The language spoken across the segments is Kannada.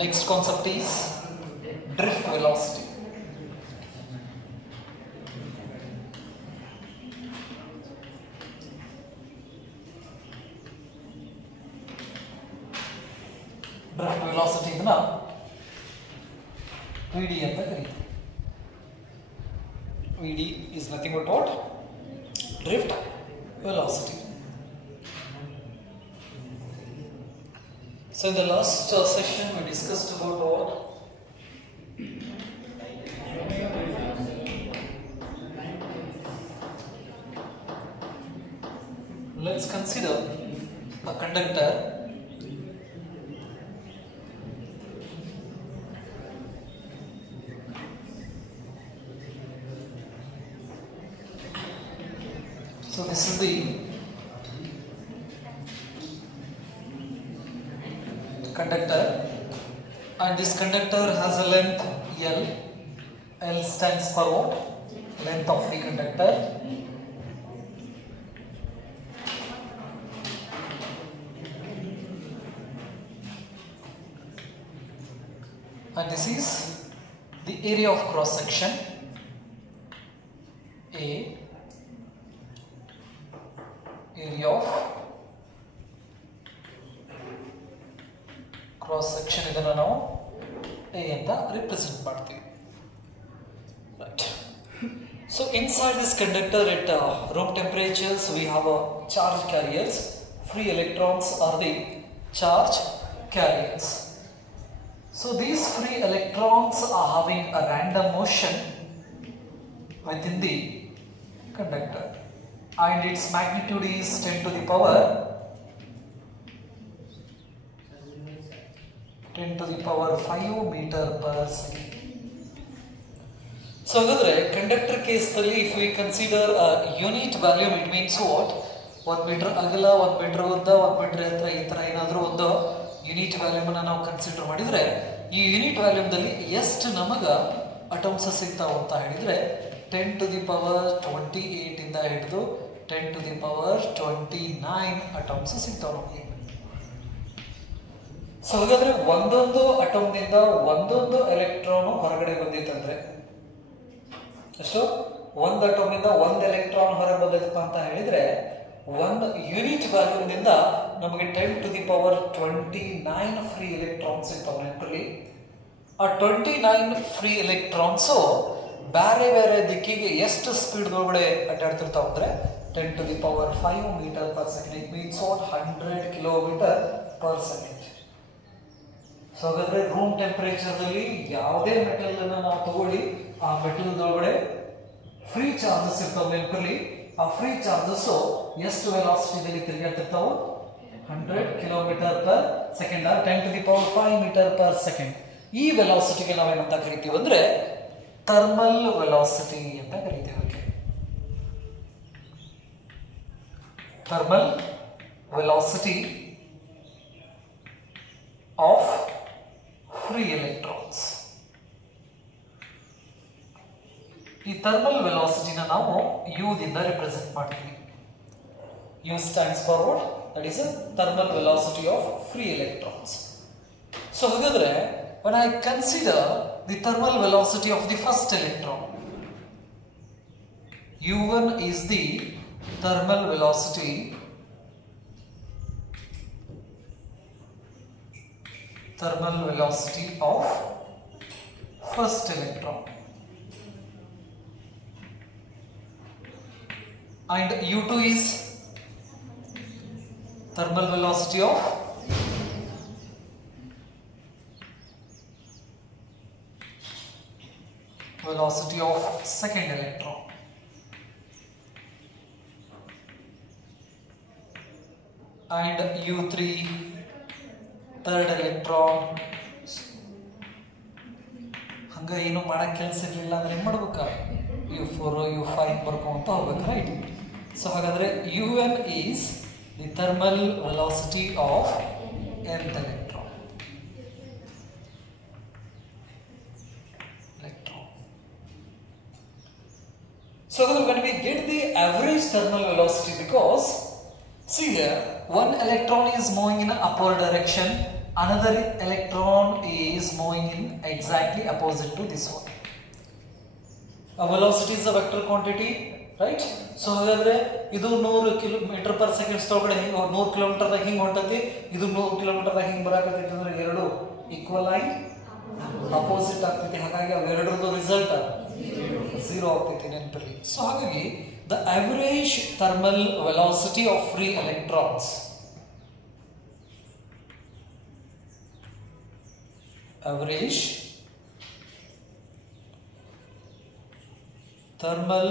Next concept is drift velocity. Drift velocity ಇದನ್ನ VD ಅಂತ ಕರೀತೀವಿ. VD is nothing but what? Drift velocity. So in the last session we discussed about what? Let's consider a conductor so this is the conductor and this conductor has a length L. L stands for what? Length of the conductor. And this is the area of cross section A, area of cross section ಇದನ್ನು ನಾವು A ಅಂತ represent ಮಾಡ್ತೀವಿ. Right. So inside this conductor at room temperatures we have charge carriers. Free electrons are the charge carriers. So these free electrons are having a random motion within the conductor and its magnitude is 10 to the power 5 meter per second. So conductor case if we consider a unit volume, it means what? 1 meter agala, 1 meter udda, 1 meter etra ee ತರ ಏನಾದರೂ ಒಂದು ಯೂನಿಟ್ ವ್ಯಾಲ್ಯೂಮ್ ಅನ್ನು ನಾವು ಕನ್ಸಿಡರ್ ಮಾಡಿದ್ರೆ ಈ ಯೂನಿಟ್ ವ್ಯಾಲ್ಯೂಮ್ ದಲ್ಲಿ ಎಷ್ಟು ನಮಗ ಅಟಮ್ಸ್ ಸಿಗ್ತಾವ ಅಂತ ಹೇಳಿದ್ರೆ 10 to the power 28 ಇಂದ ಹಿಡಿದು 10 to the power 29 ಅಟಮ್ಸ್ ಸಿಗ್ತಾವ ನಮಗೆ. ಸೊ ಹಾಗಾದ್ರೆ ಒಂದೊಂದು ಅಟಮ್ ನಿಂದ ಒಂದೊಂದು ಎಲೆಕ್ಟ್ರಾನ್ ಹೊರಗಡೆ ಬಂದಿತ್ತಂದ್ರೆ ಎಷ್ಟು? ಒಂದು ಅಟಮ್ ಇಂದ ಒಂದು ಎಲೆಕ್ಟ್ರಾನ್ ಹೊರಗೆ ಬಂದಿತ್ತಪ್ಪ ಅಂತ ಹೇಳಿದ್ರೆ ಒಂದು ಯೂನಿಟ್ ವ್ಯಾಲ್ಯೂಮ್ ನಿಂದ ನಮಗೆ 10 to the power 29 free electrons ಇರ್ತಾವೆ ನೆನಪಲ್ಲಿ. ಆ 29 ಫ್ರೀ ಎಲೆಕ್ಟ್ರಾನ್ಸು ಬೇರೆ ಬೇರೆ ದಿಕ್ಕಿಗೆ ಎಷ್ಟು ಸ್ಪೀಡ್ ಒಳಗಡೆ ಅಡ್ಡಾಡ್ತಿರ್ತಾವ ಅಂದ್ರೆ 10 to the power 5 metre per second. It means what? 100 kilometre per second. So ಹಾಗಾದ್ರೆ ರೂಮ್ ಟೆಂಪರೇಚರ್ ನಲ್ಲಿ ಯಾವುದೇ ಮೆಟಲ್ ಅನ್ನ ನಾವು ತಗೊಳ್ಳಿ, ಆ ಮೆಟಲ್ ಒಳಗಡೆ ಫ್ರೀ ಚಾರ್ಜಸ್ ಇರ್ತಾವೆ ನೆನಪಲ್ಲಿ. ಆ ಫ್ರೀ ಚಾರ್ಜಸ್ ಎಷ್ಟು ವೆಲಾಸಿಟಿದಲ್ಲಿ ತಿರುಗಾಡ್ತಿರ್ತಾವೆ? 100 kilometre per second, 10 to the power 5 metre per second. ಈ ವೆಲಾಸಿಟಿಗೆ ನಾವೇನಂತ ಕರಿತೀವಿ ಅಂದ್ರೆ ಥರ್ಮಲ್ ವೆಲಾಸಿಟಿ ಅಂತ ಕರಿತೀವಿ. Thermal velocity of free electrons. ಈ ಥರ್ಮಲ್ ವೆಲಾಸಿಟಿನ ನಾವು U ದಿಂದ ರಿಪ್ರೆಸೆಂಟ್ ಮಾಡ್ತೀವಿ. U stands for what? That is a thermal velocity of free electrons. So ಹಾಗಾದ್ರೆ when I consider the thermal velocity of the first electron, U1 is the thermal velocity of first electron, and U2 is thermal velocity of second electron, and U3 third electron. ಹಂಗ ಏನು ಮಾಡಕ್ ಕೆಲಸ ಇರಲಿಲ್ಲ ಅಂದ್ರೆ ಏನು ಮಾಡ್ಬೇಕ? U4 U5 ಬರ್ಕೊಂತ ಹೋಗ್ಬೇಕು, ರೈಟ್? ಸೊ ಹಾಗಾದ್ರೆ UN is the thermal velocity of nth electron. So when we get the average thermal velocity, because see here, one electron is moving in an upward direction another electron is moving in exactly opposite to this one. A velocity is a vector quantity, right? So ಹಾಗಾದ್ರೆ ಇದು 100 ಕಿಲೋಮೀಟರ್ ಪರ್ ಸೆಕೆಂಡ್ ಒಳಗಡೆ ಹಿಂಗೆ 100 ಕಿಲೋಮೀಟರ್ ದಾಗ ಹಿಂಗೆ ಹೊಂಟತಿ, ಇದು 100 ಕಿಲೋಮೀಟರ್ ದಾಗ ಹಿಂಗೆ ಬರಾಕತ್ತೈತಿ ಅಂದ್ರೆ ಎರಡು ಈಕ್ವಲ್ ಆಗಿ ಅಪೋಸಿಟ್ ಆಗ್ತೈತಿ. ಹಾಗಾಗಿ ಅವೆರಡರದ್ದು ರಿಸಲ್ಟ್ 0 ಆಗ್ತೈತಿ ನೆನಪಿರಲಿ. ಸೊ ಹಾಗಾಗಿ the average thermal velocity of free electrons, average thermal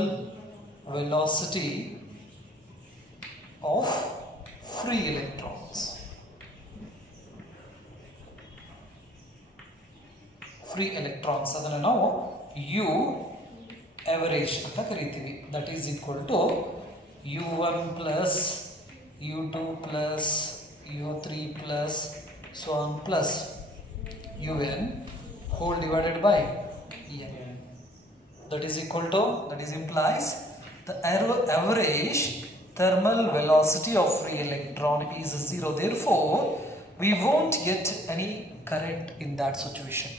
velocity of free electrons. Free electrons ಅದನ್ನು ನಾವು U average ಅಂತ ಕರೀತೀವಿ. That is equal to U1 plus U2 plus U3 plus so on plus UN whole divided by N. That is equal to, that is implies the average thermal velocity of free electron is 0. Therefore, we won't get any current in that situation.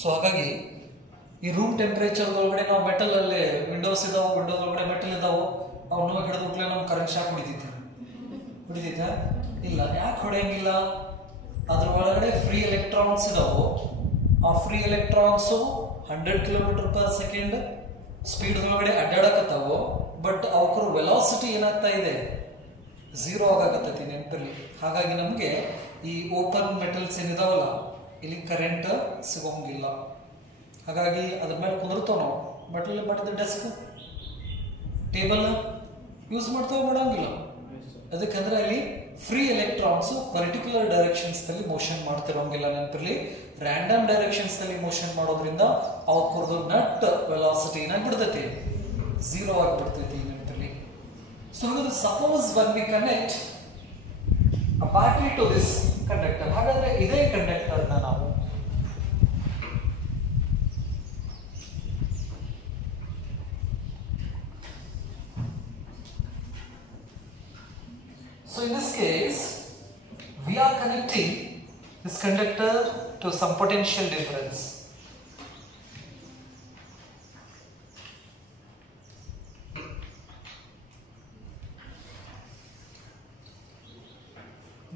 So ಹಾಗಾಗಿ ಈ ರೂಮ್ ಟೆಂಪರೇಚರ್ ಒಳಗಡೆ ನಾವು ಮೆಟಲ್ ಅಲ್ಲಿ ವಿಂಡೋಸ್ ಇದಾವೆ, ವಿಂಡೋಸ್ ಒಳಗಡೆ ಮೆಟಲ್ ಇದಾವೆ, ಅವನ್ನ ಹಿಡಿದ್ಬಿಟ್ಲೆ ನಮ್ಗೆ ಕರೆಂಟ್ ಶಾಕ್ ಹೊಡಿತೈತೆ ಇಲ್ಲ. ಯಾಕೆ ಹೊಡೆಯಂಗಿಲ್ಲ? ಅದ್ರ ಒಳಗಡೆ ಫ್ರೀ ಎಲೆಕ್ಟ್ರಾನ್ಸ್ ಇದಾವೆ. ಆ free electrons 100 kilometre per second speed ಒಳಗಡೆ ಅಡ್ಡಾಡಕತ್ತಾವು. ಬಟ್ ಅವಕ್ರ ವೆಲಾಸಿಟಿ ಏನಾಗ್ತಾ ಇದೆ? 0 ಆಗಾಕತ್ತೈತಿ ನೆನಪಿರ್ಲಿ. ಹಾಗಾಗಿ ನಮಗೆ ಈ ಓಪನ್ ಮೆಟಲ್ಸ್ ಏನಿದಾವಲ್ಲ ಇಲ್ಲಿ ಕರೆಂಟ್ ಸಿಗೋಂಗಿಲ್ಲ. ಹಾಗಾಗಿ ಅದ್ರ ಮೇಲೆ ಕುಂದಿರ್ತಾವ ನಾವು. ಮೆಟಲ್ ಮಾಡಿದ ಡೆಸ್ಕ್ ಟೇಬಲ್ ಯೂಸ್ ಮಾಡ್ತಾವೆ ಮಾಡಂಗಿಲ್ಲ. ಅದಕ್ಕಂದ್ರೆ ಅಲ್ಲಿ ಫ್ರೀ ಎಲೆಕ್ಟ್ರಾನ್ಸ್ ಪರ್ಟಿಕ್ಯುಲರ್ ಡೈರೆಕ್ಷನ್ಸ್ ನಲ್ಲಿ ಮೋಷನ್ ಮಾಡ್ತಿರೋಂಗಿಲ್ಲ ನೆನಪಿರ್ಲಿ. ರ್ಯಾಂಡಮ್ ಡೈರೆಕ್ಷನ್ಸ್ ನಲ್ಲಿ ಮೋಷನ್ ಮಾಡೋದ್ರಿಂದ ಅವಕ್ಕೂರ್ದು ನಟ್ ವೆಲಾಸಿಟಿ ಏನಾಗ್ಬಿಡ್ತೈತಿ? 0 ಆಗಿಬಿಡ್ತೈತಿ ನೆನಪಿರ್ಲಿ. ಸೊ ಹಾಗಾದ್ರೆ suppose when we connect a battery to this conductor, ಹಾಗಾದ್ರೆ ಇದೇ ಕಂಡಕ್ಟರ್ ನ ನಾವು so in this case we are connecting this conductor to some potential difference.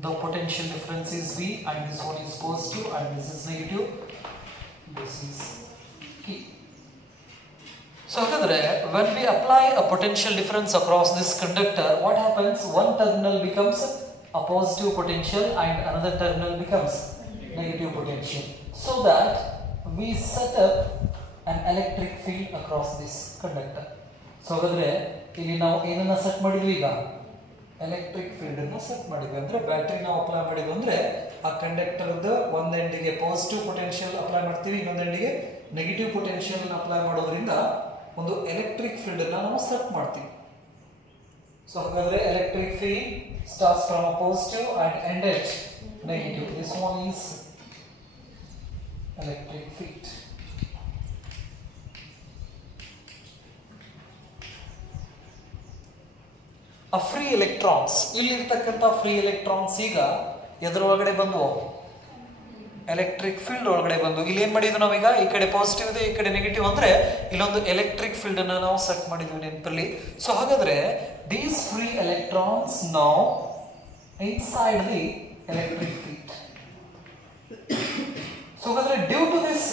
The potential difference is V and this one is positive and this is negative. This is key. So when we apply a potential difference across this conductor, what happens? One terminal becomes a positive potential and another terminal becomes negative potential. So that we set up an electric field across this conductor. So ಇಲ್ಲಿ ನಾವು ಏನನ್ನ ಸೆಟ್ ಮಾಡಿದ್ವಿ? ಈಗ ಎಲೆಕ್ಟ್ರಿಕ್ ಫೀಲ್ಡ್ ಅನ್ನು ಸೆಟ್ ಮಾಡಿದ್ವಿ. ಅಂದ್ರೆ ಬ್ಯಾಟರಿ ನಾವು ಅಪ್ಲೈ ಮಾಡಿದ್ವಿ ಅಂದ್ರೆ ಆ ಕಂಡಕ್ಟರ್ದ ಒಂದ್ ಎಂಡಿಗೆ ಪಾಸಿಟಿವ್ ಪೊಟೆನ್ಶಿಯಲ್ ಅಪ್ಲೈ ಮಾಡ್ತೀವಿ, ಇನ್ನೊಂದ್ ಎಂಡಿಗೆ ನೆಗೆಟಿವ್ ಪೊಟೆನ್ಶಿಯಲ್ ಅಪ್ಲೈ ಮಾಡೋದ್ರಿಂದ ಒಂದು ಎಲೆಕ್ಟ್ರಿಕ್ ಫೀಲ್ಡ್ ಅನ್ನ ನಾವು ಸೆಟ್ ಮಾಡ್ತೀವಿ. ಸೊ ಹಾಗಾದ್ರೆ electric field starts from a positive and ended negative. This one is electric field. A free electrons, ಇಲ್ಲಿರ್ತಕ್ಕಂಥ ಫ್ರೀ ಎಲೆಕ್ಟ್ರಾನ್ಸ್ ಈಗ ಎದ್ರ ಒಳಗಡೆ ಬಂದು ಎಲೆಕ್ಟ್ರಿಕ್ ಫೀಲ್ಡ್ ಒಳಗಡೆ ಬಂದು ಇಲ್ಲಿ ಏನ್ ಮಾಡಿದ್ವಿ ನಾವೀಗ? ಈ ಕಡೆ ಪಾಸಿಟಿವ್ ಇದೆ, ಈ ಕಡೆ ನೆಗೆಟಿವ್, ಅಂದ್ರೆ ಇಲ್ಲೊಂದು ಎಲೆಕ್ಟ್ರಿಕ್ ಫೀಲ್ಡ್ ಅನ್ನ ನಾವು ಸೆಟ್ ಮಾಡಿದ್ವಿ ನೆನಪಲ್ಲಿ. ಸೊ ಹಾಗಾದ್ರೆ these free electrons now inside the electric field. So ಹಾಗಾದ್ರೆ due to this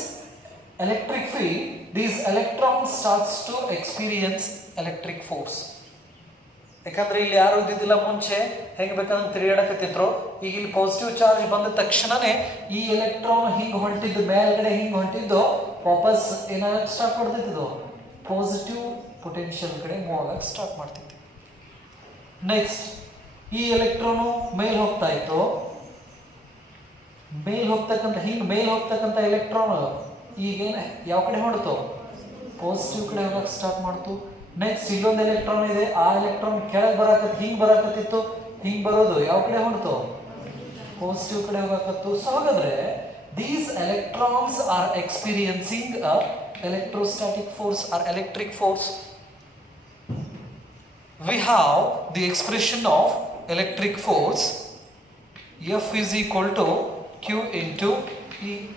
electric field these electrons starts to experience electric force. ಯಾಕಂದ್ರೆ ಇಲ್ಲಿ ಯಾರು ಇದ್ದಿದ್ದಿಲ್ಲ ಮುಂಚೆ, ಹೆಂಗ್ ಬೇಕಂದ್ರೆ ತಿರುಗಾಡಕತ್ತಿದ್ರು. ಈಗ ಇಲ್ಲಿ ಪಾಸಿಟಿವ್ ಚಾರ್ಜ್ ಬಂದ ತಕ್ಷಣನೇ ಈ ಎಲೆಕ್ಟ್ರಾನ್ ಹಿಂಗ್ ಹೊಂಟಿದ್ದು ಮೇಲ್ಗಡೆ ಹಿಂಗ್ ಹೊಂಟಿದ್ದು ವಾಪಸ್ ಏನಾಗಕ್ಕೆ ಸ್ಟಾರ್ಟ್ ಮಾಡ್ತಿದ್ದು ಪಾಸಿಟಿವ್ ಪೊಟೆನ್ಶಿಯಲ್ ಕಡೆ ಮೂವ್ ಆಗಕ್ಕೆ ಸ್ಟಾರ್ಟ್ ಮಾಡ್ತಿತ್ತು. ನೆಕ್ಸ್ಟ್ ಈ ಎಲೆಕ್ಟ್ರಾನು ಮೇಲ್ ಹೋಗ್ತಾ ಇತ್ತು, ಮೇಲ್ ಹೋಗ್ತಕ್ಕಂಥ ಎಲೆಕ್ಟ್ರಾನ್ ಈಗೇನ ಯಾವ ಕಡೆ ಹೊಡ್ತು? ಪಾಸಿಟಿವ್ ಕಡೆ ಹೋಗಕ್ಕೆ ಸ್ಟಾರ್ಟ್ ಮಾಡ್ತು. ನೆಕ್ಸ್ಟ್ ಇಲ್ಲೊಂದು ಎಲೆಕ್ಟ್ರಾನ್ ಇದೆ, ಆ ಎಲೆಕ್ಟ್ರಾನ್ ಕೆಳಗೆ ಹಿಂಗ್ ಬರಾಕತ್ತಿತ್ತು, ಹಿಂಗ್ ಬರೋದು ಯಾವ ಕಡೆ ಹೊಂಟು? ಪಾಸಿಟಿವ್ ಕಡೆ ಹೋಗಕತ್ತು. ಸೊ ಹಾಗಾದ್ರೆ these electrons R experiencing a electrostatic force or electric force. We have the expression of electric force F is equal to Q into E.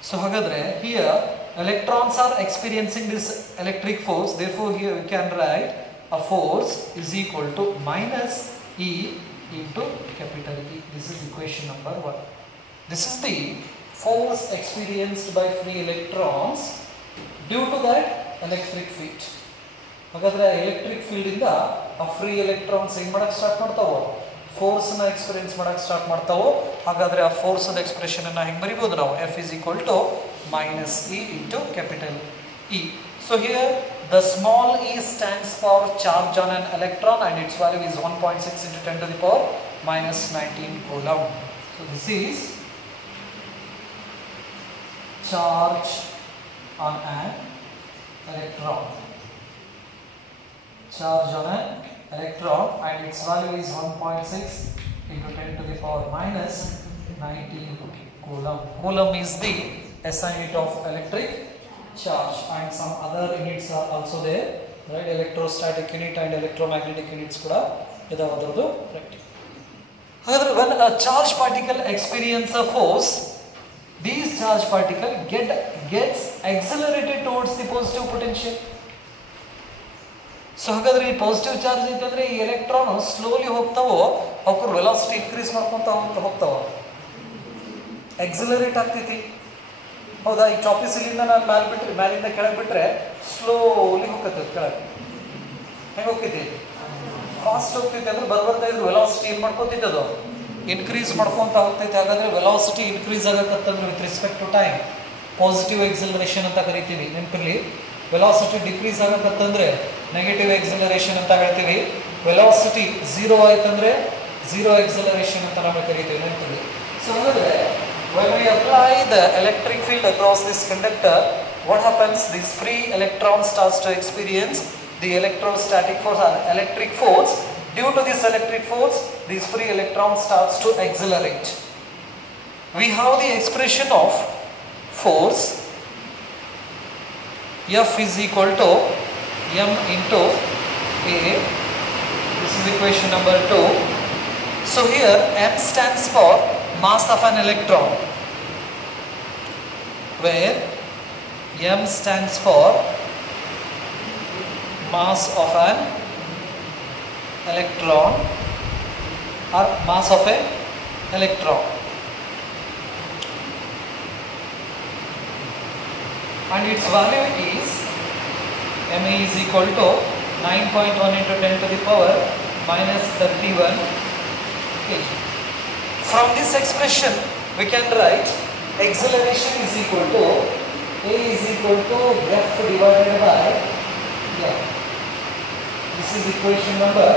So hagadre here electrons are experiencing this electric force, therefore here we can write a force is equal to minus E into capital E. This is equation number 1. This is the force experienced by free electrons due to that electric field. ಹಾಗಾದ್ರೆ ಎಲೆಕ್ಟ್ರಿಕ್ ಫೀಲ್ಡ್ ಇಂದ ಆ ಫ್ರೀ ಎಲೆಕ್ಟ್ರಾನ್ಸ್ ಏನು ಮಾಡಕ್ಕೆ ಸ್ಟಾರ್ಟ್ ಮಾಡ್ತಾವೋ, ಫೋರ್ಸ್ ನ ಎಕ್ಸ್ಪೀರಿಯನ್ಸ್ ಮಾಡಕ್ಕೆ ಸ್ಟಾರ್ಟ್ ಮಾಡ್ತಾವೋ. ಹಾಗಾದ್ರೆ ಆ ಫೋರ್ಸ್ ದ ಎಕ್ಸ್ಪ್ರೆಷನ್ ಅನ್ನ ಹೆಂಗೆ ಬರೀಬಹುದು ನಾವು? F is equal to minus E into capital E. So here the small e stands for charge on an electron and its value is 1.6 into 10 to the power minus 19 coulomb. So this is charge on an electron. Charge on an electron and its value is 1.6 into 10 to the power minus 19 coulomb. Coulomb is the SI unit of electric charge and some other units are also there, right? Electrostatic unit and electromagnetic units kuda idava adradu, right? However, when a charged particle experience a force, these charged particle gets accelerated towards the positive potential. So ಹಾಗಾದ್ರೆ ಈ ಪಾಸಿಟಿವ್ ಚಾರ್ಜ್ ಇತ್ತಂದ್ರೆ ಈ ಎಲೆಕ್ಟ್ರಾನ್ ಸ್ಲೋಲಿ ಹೋಗ್ತಾವೋ ಅವ್ರ ವೆಲಾಸಿಟಿ ಇನ್ಕ್ರೀಸ್ ಮಾಡ್ಕೊಂತ ಹೋಗ್ತಾವ, ಎಕ್ಸಲರೇಟ್ ಆಗ್ತೈತಿ. ಹೌದಾ? ಈ ಚಾಪಿಸ್ ಇಲ್ಲಿಂದ ನಾನು ಮ್ಯಾಲಿಂದ ಕೆಳಗೆ ಬಿಟ್ರೆ ಸ್ಲೋಲಿ ಹೋಗ್ತೈತಿ. ಕೆಳಗೆ ಹೆಂಗೆ ಹೋಗ್ತೈತಿ? ಫಾಸ್ಟ್ ಹೋಗ್ತೈತಿ. ಅಂದ್ರೆ ಬರ್ಬರ್ತಾ ಇದ್ರು ವೆಲಾಸಿಟಿ ಏನು ಮಾಡ್ಕೊತೈತಿ, ಅದು ಇನ್ಕ್ರೀಸ್ ಮಾಡ್ಕೊಂತ ಹೋಗ್ತೈತಿ. ಹಾಗಾದ್ರೆ ವೆಲಾಸಿಟಿ ಇನ್ಕ್ರೀಸ್ ಆಗತ್ತಂದ್ರೆ with respect to time positive acceleration ಅಂತ ಕರಿತೀವಿ. ನೆನಪಿರಲಿ, ವೆಲಾಸಿಟಿ ಡಿಕ್ರೀಸ್ ಆಗತ್ತಂದ್ರೆ ನೆಗೆಟಿವ್ ಎಕ್ಸಲರೇಷನ್ ಅಂತ ಹೇಳ್ತೀವಿ. ವೆಲಾಸಿಟಿ ಝೀರೋ ಆಯ್ತಂದ್ರೆ ಝೀರೋ ಎಕ್ಸಲರೇಷನ್ ಅಂತ ನಾವು ಕರಿತೀವಿ. ನೆನಪಿರಲಿ. ಸೊ ಹಾಗಾದ್ರೆ when we apply the electric field across this conductor, what happens? This free electron starts to experience the electrostatic force or electric force. Due to this electric force, this free electron starts to accelerate. We have the expression of force F is equal to m into A. This is equation number 2. So here m stands for mass of an electron, where m stands for mass of an electron or mass of an electron, and its value is ma is equal to 9.1 into 10 to the power minus 31 kg. From this expression we can write acceleration is equal to A is equal to F divided by m. This is equation number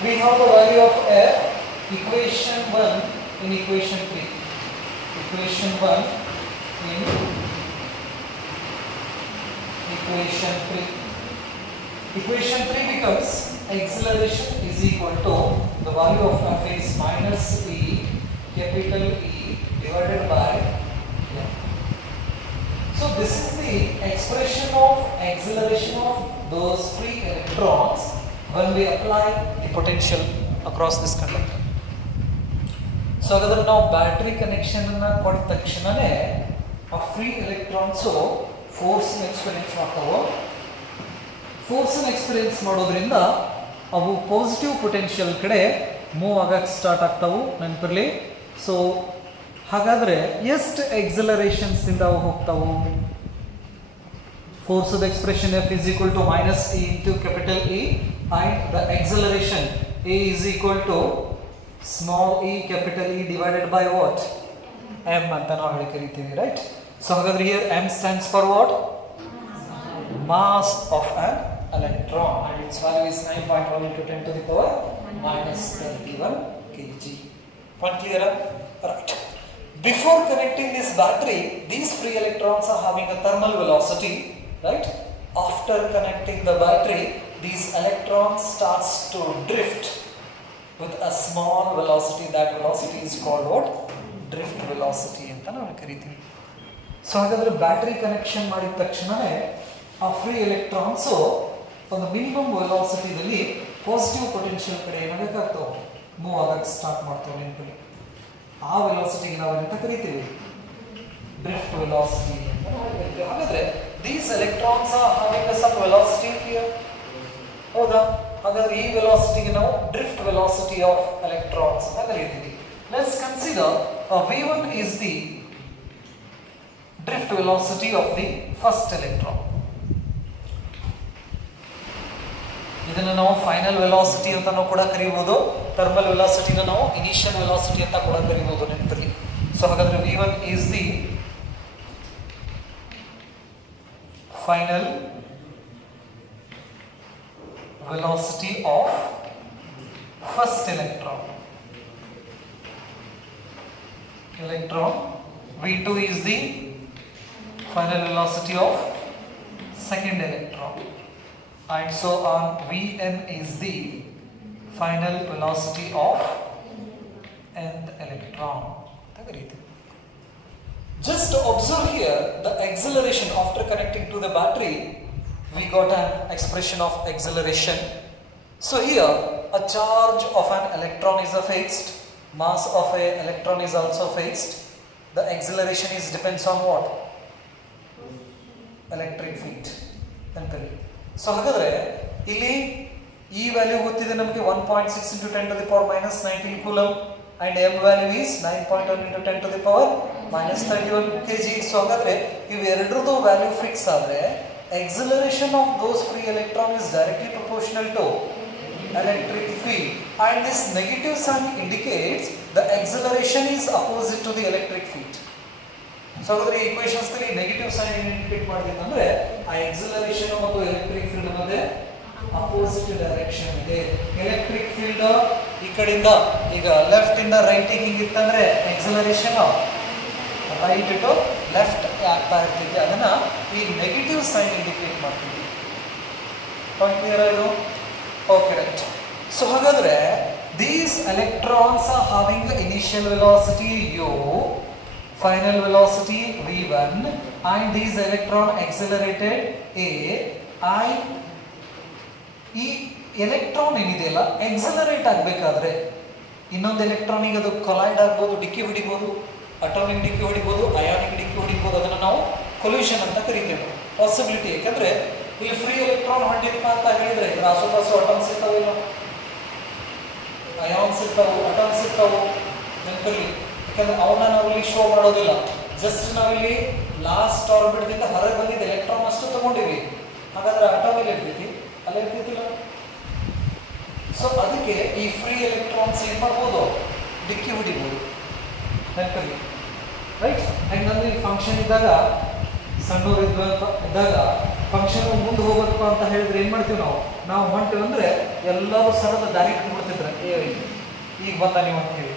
3. We have the value of F, equation 1 in equation 3. Equation 1 in equation 3. Equation 3 becomes acceleration is equal to the value of F is minus E, capital E divided by m. So this is the expression of acceleration of those free electrons when we apply the potential across this conductor. So ಹಾಗಾದ್ರೆ ನಾವು ಬ್ಯಾಟರಿ ಕನೆಕ್ಷನ್ ಅನ್ನ ಕೊಟ್ಟ ತಕ್ಷಣನೇ ಆ ಫ್ರೀ ಎಲೆಕ್ಟ್ರಾನ್ಸ್ ಫೋರ್ಸ್ ಎಕ್ಸ್ಪೀರಿಯನ್ಸ್ ಮಾಡ್ತಾವೋ. ಫೋರ್ಸ್ ಎಕ್ಸ್ಪೀರಿಯನ್ಸ್ ಮಾಡೋದ್ರಿಂದ ಅವು ಪಾಸಿಟಿವ್ ಪೊಟೆನ್ಷಿಯಲ್ ಕಡೆ ಮೂವ್ ಆಗಕ್ಕೆ ಸ್ಟಾರ್ಟ್ ಆಗ್ತಾವು. ನೆನಪಿರಲಿ. ಸೊ ಹಾಗಾದ್ರೆ ಎಷ್ಟು ಎಕ್ಸಲರೇಷನ್ಸ್ ಇಂದ ಅವು ಹೋಗ್ತಾವು? Force expression F is equal to minus E into capital E and the acceleration A is equal to small e capital E divided by what? M ಅಂತ ನಾವು ಕರಿತೀವಿ, ರೈಟ್? ಸೊ ಹಾಗಾದ್ರೆ here M stands for what? Mass of an electron and its value is 9.1 into 10 to the power minus 31 kg. Point clear? Right. Before connecting this battery, these free electrons are having a thermal velocity, right? After connecting the battery, these electrons starts to drift with a small velocity. That velocity is called what? Drift velocity ಅಂತ ನಾವು ಕರಿತೀವಿ. ಸೊ ಹಾಗಾದ್ರೆ ಬ್ಯಾಟರಿ ಕನೆಕ್ಷನ್ ಮಾಡಿದ ತಕ್ಷಣನೇ ಆ ಫ್ರೀ ಎಲೆಕ್ಟ್ರಾನ್ಸ್ ಒಂದು ಮಿನಿಮಮ್ ವೆಲಾಸಿಟಿಯಲ್ಲಿ ಪಾಸಿಟಿವ್ ಪೊಟೆನ್ಷಿಯಲ್ ಕಡೆ ಏನಾಗಬೇಕಾಗ್ತಾವೆ, ಮೂವ್ ಆಗಕ್ಕೆ ಸ್ಟಾರ್ಟ್ ಮಾಡ್ತಾವೆ ನೆನಪಲ್ಲಿ. ಆ ವೆಲಾಸಿಟಿಗೆ ನಾವು ಏನಂತ ಕರಿತೀವಿ, ಡ್ರಿಫ್ಟ್ ವೆಲಾಸಿಟಿ ಅಂತ ಕರಿತೀವಿ. ಹಾಗಾದ್ರೆ these electrons are having some velocity here, ಹೌದಾ? ಹಾಗಾದ್ರೆ ಈ ವೆಲಾಸಿಟಿಗೆ ನಾವು ಡ್ರಿಫ್ಟ್ ವೆಲಾಸಿಟಿ ಆಫ್ ಎಲೆಕ್ಟ್ರಾನ್ಸ್ ಅಂತ ಕರೀತೀವಿ. Let's consider v1 is the drift velocity of the first electron. ಇದನ್ನ ನಾವು ಫೈನಲ್ ವೆಲಾಸಿಟಿ ಅಂತ ನಾವು ಕೂಡ ಕರೀಬಹುದು, ಟರ್ಮಿನಲ್ ವೆಲಾಸಿಟಿನ ನಾವು ಇನಿಷಿಯಲ್ ವೆಲಾಸಿಟಿ ಅಂತ ಕೂಡ ಕರೀಬಹುದು ನೆನಪಲ್ಲಿ. ಸೊ ಹಾಗಾದ್ರೆ v1 is the final velocity of first electron. V2 is the final velocity of second electron, and so on. Vn is the final velocity of nth electron. Just to observe here the acceleration after connecting to the battery, we got an expression of acceleration. So here a charge of an electron is fixed, mass of a electron is also fixed. The acceleration is depends on what? Electric field. So ಹಾಗಾದ್ರೆ ಇಲ್ಲಿ ಈ ವ್ಯಾಲ್ಯೂ ಗೊತ್ತಿದೆ ನಮಗೆ 1.6 into 10 to the power minus 19 coulomb, and m value is 9.1 into 10 to the power minus 31 kg. So ಹಾಗಾದ್ರೆ ಇವೆರಡರದು ವ್ಯಾಲ್ಯೂ ಫಿಕ್ಸ್ ಆದ್ರೆ acceleration of those free electron is directly proportional to electric field, and this negative sign indicates the acceleration is opposite to the electric field. So ಹಾಗಾದ್ರೆ ಈ equations ನಲ್ಲಿ ನೆಗೆಟಿವ್ ಸೈನ್ ಇಂಡಿಕೇಟ್ ಮಾಡಿದೆ ಅಂದ್ರೆ ಆ acceleration ಮತ್ತು electric field ಮಧ್ಯೆ ಅಪೋಸಿಟ್ ಡೈರೆಕ್ಷನ್ ಇದೆ. ಎಲೆಕ್ಟ್ರಿಕ್ ಫೀಲ್ಡ್ ಈ ಕಡೆಯಿಂದ ಈಗ ಲೆಫ್ಟ್ ಇಂದ ರೈಟ್ ಹಿಂಗಿತ್ತಂದ್ರೆ acceleration ರೈಟ್ ಟು ಲೆಫ್ಟ್ ಆಗ್ತಾ ಇರ್ತಿದೆ, ಅದನ್ನ ಈ ನೆಗೆಟಿವ್ ಸೈನ್ ಇಂಡಿಕೇಟ್ ಮಾಡ್ತೀವಿ. ಪಾಯಿಂಟ್ ಕ್ಲಿಯರ್ ಆಯ್ತು? Okay right. ಸೊ ಹಾಗಾದ್ರೆ these electrons are having initial velocity u, final velocity v1, and these electron accelerated a. ಈ ಎಲೆಕ್ಟ್ರಾನ್ ಏನಿದೆಯಲ್ಲ ಎಕ್ಸಲರೇಟ್ ಆಗಬೇಕಾದ್ರೆ ಇನ್ನೊಂದು ಎಲೆಕ್ಟ್ರಾನಿಗೆ ಅದು ಕೊಲೈಡ್ ಆಗ್ಬೋದು, ಡಿಕ್ಕಿ ಹೊಡಿಬೋದು, ಅಟಾಮಿಕ್ ಡಿಕ್ಕಿ ಹೊಡಿಬೋದು, ಅಯಾನಿಕ್ ಡಿಕ್ಕಿ ಹೊಡಿಬೋದು. ಅದನ್ನು ನಾವು ಕೊಲ್ಯೂಷನ್ ಅಂತ ಕರಿತೇವೆ. ಪಾಸಿಬಿಲಿಟಿ, ಯಾಕಂದ್ರೆ ಇಲ್ಲಿ ಫ್ರೀ ಎಲೆಕ್ಟ್ರಾನ್ ಹೊಂದಿರಪ್ಪ ಅಂತ ಹೇಳಿದ್ರೆ ಇದ್ರ ಆಸುಪಾಸು ಅಟಾಮ್ಸ್ ಇರ್ತಾವಿಲ್ಲ, ಅಯಾನ್ಸ್ ಇರ್ತಾವು, ಅಟಾಮ್ಸ್ ಇರ್ತಾವು ನೆನಪಲ್ಲಿ. ಯಾಕಂದ್ರೆ ಅವನ್ನ ನಾವಿಲ್ಲಿ ಶೋ ಮಾಡೋದಿಲ್ಲ, ಜಸ್ಟ್ ನಾವಿಲ್ಲಿ ಲಾಸ್ಟ್ ಆರ್ಬಿಟ್ದಿಂದ ಹೊರಗೆ ಬಂದಿದ್ದ ಎಲೆಕ್ಟ್ರಾನ್ ಅಷ್ಟು ತಗೊಂಡಿವಿ. ಹಾಗಾದ್ರೆ ಅಟಾಮ್ ಎಲ್ಲಿ ಇರ್ತೈತಿ? ಅಲ್ಲೇ ಇರ್ತಿಲ್ಲ. ಸೊ ಅದಕ್ಕೆ ಈ ಫ್ರೀ ಎಲೆಕ್ಟ್ರಾನ್ಸ್ ಏನ್ ಮಾಡ್ಬೋದು, ಡಿಕ್ಕಿ ಹೊಡಿಬೋದು ನೆನಪಲ್ಲಿ, ರೈಟ್? ಅಂಡ್ ಅಂದ್ರೆ ಈ ಫಂಕ್ಷನ್ ಇದ್ದಾಗ ಸಣ್ಣವ್ರು ಇದ್ದಾಗ ಫಂಕ್ಷನ್ ಮುಂದೆ ಹೋಗ್ಬೇಕು ಅಂತ ಹೇಳಿದ್ರೆ ಏನ್ ಮಾಡ್ತೀವಿ ನಾವು ಹೊಂಟೇವೆ ಅಂದ್ರೆ ಎಲ್ಲರೂ ಸರದ ದಾರಿ ಬಿಡ್ತಿದ್ರೆ ಈಗ ಬಂದ ನೀವು ಅಂತ ಹೇಳಿ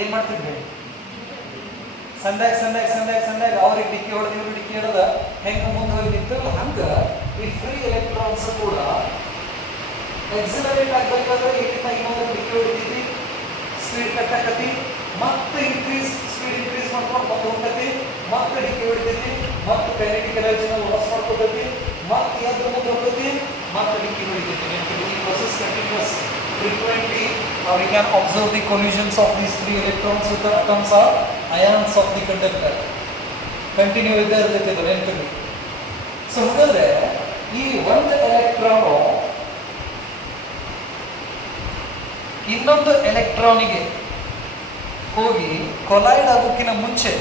ಏನ್ ಮಾಡ್ತಿದ್ವಿ, ಸಂಡ್ಯಾಗ ಅವ್ರಿಗೆ ಡಿಕ್ಕಿ ಹೊಡೆದು ಇವ್ರಿಗೆ ಡಿಕ್ಕಿ ಹೊಡೆದ ಹೆಂಗ ಮುಂದೆ ಹೋಗಿ ನಿಂತಲ್ಲ, ಹಂಗ ಈ ಫ್ರೀ ಎಲೆಕ್ಟ್ರಾನ್ಸ್ ಕೂಡ ಎಕ್ಸಿಲರೇಟ್ ಆಗ್ಬೇಕಾದ್ರೆ ಇಲ್ಲಿಂದ ಇನ್ನೊಂದು ಡಿಕ್ಕಿ ಹೊಡಿತೀವಿ, ಸ್ಪೀಡ್ ಕಟ್ಟಾಕತಿ, ಮತ್ತೆ ಸ್ಪೀಡ್ ಇನ್ಕ್ರೀಸ್ ಮಾಡ್ಕೊಂಡು ಮತ್ತೆ ಹೋಗ್ತೈತಿ, ಮತ್ತೆ ಡಿಕ್ಕಿ ಹೊಡಿತೈತಿ, ಮತ್ತೆ ಕೈನೆಟಿಕ್ ಎನರ್ಜಿನ ಲಾಸ್ ಮಾಡ್ಕೊತೈತಿ, ಮತ್ತೆ ಎದ್ರ ಮುಂದೆ ಹೋಗ್ತೈತಿ, ಮತ್ತೆ ಡಿಕ್ಕಿ ಹೊಡಿತೈತಿ. ಈ process continues. Frequently we can observe the collisions of these free electrons with the atoms or ions of the conductor. Continue ಇದ್ದೇ ಇರ್ತೈತೆ ಇದು ನೆನಪಲ್ಲಿ. ಸೊ ಹಾಗಾದ್ರೆ ಈ ಒಂದು ಎಲೆಕ್ಟ್ರಾನು ಇನ್ನೊಂದು ಎಲೆಕ್ಟ್ರಾನಿಗೆ ಹೋಗಿ ಕೊಲೈಡ್ ಆಗೋಕ್ಕಿಂತ ಮುಂಚೆ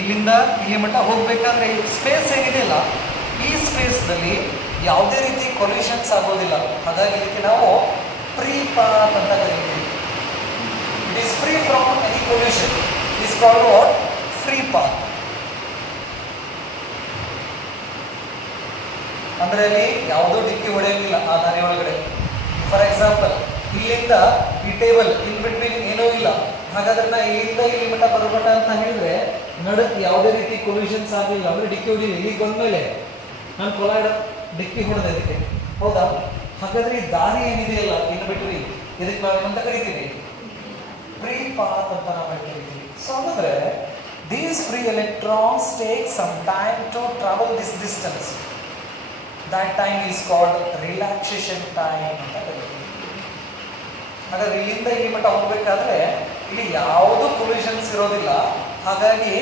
ಇಲ್ಲಿಂದ ಇಲ್ಲಿ ಮಟ್ಟ ಹೋಗ್ಬೇಕಾದ್ರೆ ಈ ಸ್ಪೇಸ್ ಏನಿದೆಯಲ್ಲ, ಈ ಸ್ಪೇಸ್ನಲ್ಲಿ ಯಾವುದೇ ರೀತಿ ಕೊಲ್ಯೂಷನ್ಸ್ ಆಗೋದಿಲ್ಲ. ಹಾಗಾಗಿ ಇದಕ್ಕೆ ನಾವು ಫ್ರೀ ಪಾತ್ ಅಂತ ಕರೀತೀವಿ. It is free from any pollution. It is called what? Free path. ಅಂದ್ರೆ ಅಲ್ಲಿ ಯಾವುದೋ ಡಿಕ್ಕಿ ಹೊಡೆಯಲಿಲ್ಲ ಆ ದಾರಿ ಒಳಗಡೆ. ಫಾರ್ ಎಕ್ಸಾಂಪಲ್ ಇಲ್ಲಿಂದ ಈ ಟೇಬಲ್ ಇನ್ ಬಿಟ್ವೀನ್ ಏನೂ ಇಲ್ಲ, ಹಾಗಾದ್ರೆ ನಾ ಇಲ್ಲಿಂದ ಇಲ್ಲಿ ಮಟ್ಟ ಬರಬೇಡ ಅಂತ ಹೇಳಿದ್ರೆ ನಡಕ್ ಯಾವುದೇ ರೀತಿ ಕೊಲ್ಯೂಷನ್ಸ್ ಆಗಲಿಲ್ಲ ಅಂದ್ರೆ ಡಿಕ್ಕಿ ಹೊಡಿಲಿ. ಇಲ್ಲಿಗೆ ಬಂದ್ಮೇಲೆ ನಾನು ಕೊಲೈಡ್ ಡಿಕ್ಕಿ ಹೊಡೆದ ಇದಕ್ಕೆ, ಹೌದಾ? ಹಾಗಾದ್ರೆ ಈ ದಾರಿ ಏನಿದೆಯಲ್ಲ ಇನ್ ಬಿಟ್ವೀನ್, ಇದಕ್ಕೆ ನಾವು ಏನಂತ ಕರಿತೀವಿ? ಫ್ರೀ ಪಾತ್ ಅಂತ ನಾವು ಕರಿತೀವಿ. ಸೊ ಅಂದ್ರೆ these free electrons take some time to travel this distance. that time is called relaxation time ಅಂತ ಕರೀತೀವಿ. ಹಾಗಾದ್ರೆ ಇಲ್ಲಿಂದ ಇಲ್ಲಿ ಮಟ್ಟ ಹೋಗ್ಬೇಕಾದ್ರೆ ಇಲ್ಲಿ ಯಾವುದು ಕೊಲಿಷನ್ಸ್ ಇರೋದಿಲ್ಲ, ಹಾಗಾಗಿ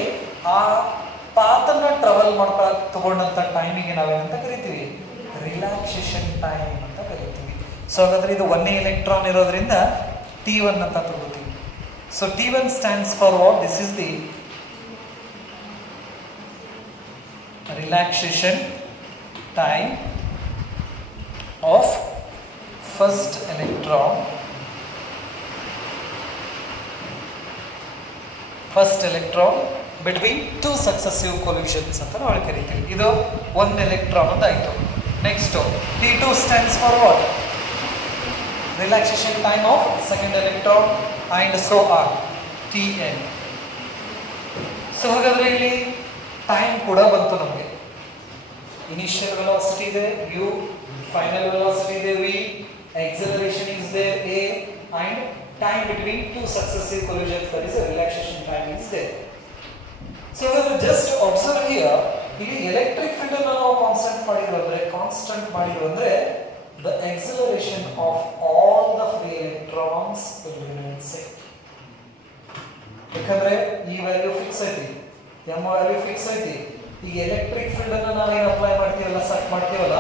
ಆ ಪಾತನ್ನ ಟ್ರಾವೆಲ್ ಮಾಡ್ತಾ ತಗೊಂಡಂತ ಟೈಮಿಗೆ ನಾವೇನಂತ ಕರಿತೀವಿ, ರಿಲ್ಯಾಕ್ಸೇಷನ್ ಟೈಮ್ ಅಂತ ಕರಿತೀವಿ. ಸೊ ಹಾಗಾದ್ರೆ ಇದು ಒಂದೇ ಎಲೆಕ್ಟ್ರಾನ್ ಇರೋದ್ರಿಂದ T1 ಅಂತ ತಗೋತೀವಿ. So T1 stands for what? This is the relaxation time of first electron between two successive collisions ಅಂತ ನಾವು ಕರೀತೀವಿ. ಇದು ಒಂದು ಎಲೆಕ್ಟ್ರಾನ್ ಅಂತ ಆಯಿತು. Next T2 stands for what? Relaxation time of second electron and so on, Tn. So ಹಾಗಾದ್ರೆ ಇಲ್ಲಿ ಟೈಮ್ ಕೂಡ ಬಂತು ನಮಗೆ. ಇನಿಷಿಯಲ್ ವೆಲಾಸಿಟಿ ಇದೆ u, ಫೈನಲ್ ವೆಲಾಸಿಟಿ ಇದೆ v, acceleration is there a, and time between two successive collisions, that is a relaxation time is there. So just observe here, ಇಲ್ಲಿ ಎಲೆಕ್ಟ್ರಿಕ್ ಫೀಲ್ಡ್ ಅನ್ನು ನಾವು ಕಾನ್ಸ್ಟಂಟ್ ಮಾಡಿದ್ರು ಅಂದ್ರೆ the acceleration of all the free electrons will remain same. ಯಾಕಂದ್ರೆ ಈ ವ್ಯಾಲ್ಯೂ ಫಿಕ್ಸ್ ಐತಿ, m ವ್ಯಾಲ್ಯೂ ಫಿಕ್ಸ್ ಐತಿ. ಈಗ ಎಲೆಕ್ಟ್ರಿಕ್ ಫೀಲ್ಡ್ ಅನ್ನು ನಾವು ಏನು ಅಪ್ಲೈ ಮಾಡ್ತೀವಲ್ಲ, ಸೆಟ್ ಮಾಡ್ತೀವಲ್ಲ,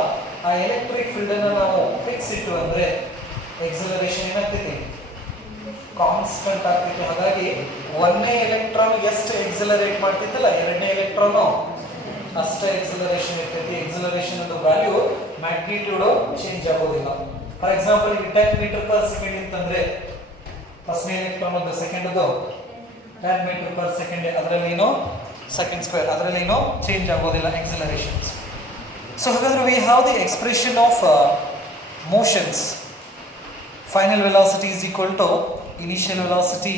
ಆ ಎಲೆಕ್ಟ್ರಿಕ್ ಫೀಲ್ಡ್ ಅನ್ನು ನಾವು ಫಿಕ್ಸ್ ಇಟ್ಟು ಅಂದ್ರೆ ಎಕ್ಸಲರೇಷನ್ ಏನಾಗ್ತೈತಿ, ಕಾನ್ಸ್ಟಂಟ್ ಆಗ್ತೈತಿ. ಹಾಗಾಗಿ ಒಂದನೇ ಎಲೆಕ್ಟ್ರಾನ್ ಎಷ್ಟು ಎಕ್ಸಲರೇಟ್ ಮಾಡ್ತಿದ್ದಲ್ಲ, ಎರಡನೇ ಎಲೆಕ್ಟ್ರಾನ್ ಅಷ್ಟೇ ಎಕ್ಸಲರೇಷನ್ ಇರ್ತೈತಿ. ಎಕ್ಸಲರೇಷನ್ ಅನ್ನೋ ವ್ಯಾಲ್ಯೂ ಮ್ಯಾಗ್ನಿಟ್ಯೂಡ್ ಚೇಂಜ್ ಆಗೋದಿಲ್ಲ. ಫಾರ್ ಎಕ್ಸಾಂಪಲ್ ಈಗ 10 ಮೀಟರ್ ಪರ್ ಸೆಕೆಂಡ್ ಅಂತಂದ್ರೆ ಫಸ್ಟ್ನೇ ಎಲೆಕ್ಟ್ರಾನ್ ಒಂದು ಸೆಕೆಂಡ್ ಅದು 10 ಮೀಟರ್ ಪರ್ ಸೆಕೆಂಡ್, ಅದರಲ್ಲಿ ಏನೋ ಸೆಕೆಂಡ್ ಸ್ಕ್ವೇರ್, ಅದರಲ್ಲಿ ಏನೋ ಚೇಂಜ್ ಆಗೋದಿಲ್ಲ ಎಕ್ಸಲರೇಷನ್ಸ್. ಸೊ ಹಾಗಾದ್ರೆ we have the expression of motions. Final velocity is equal to initial velocity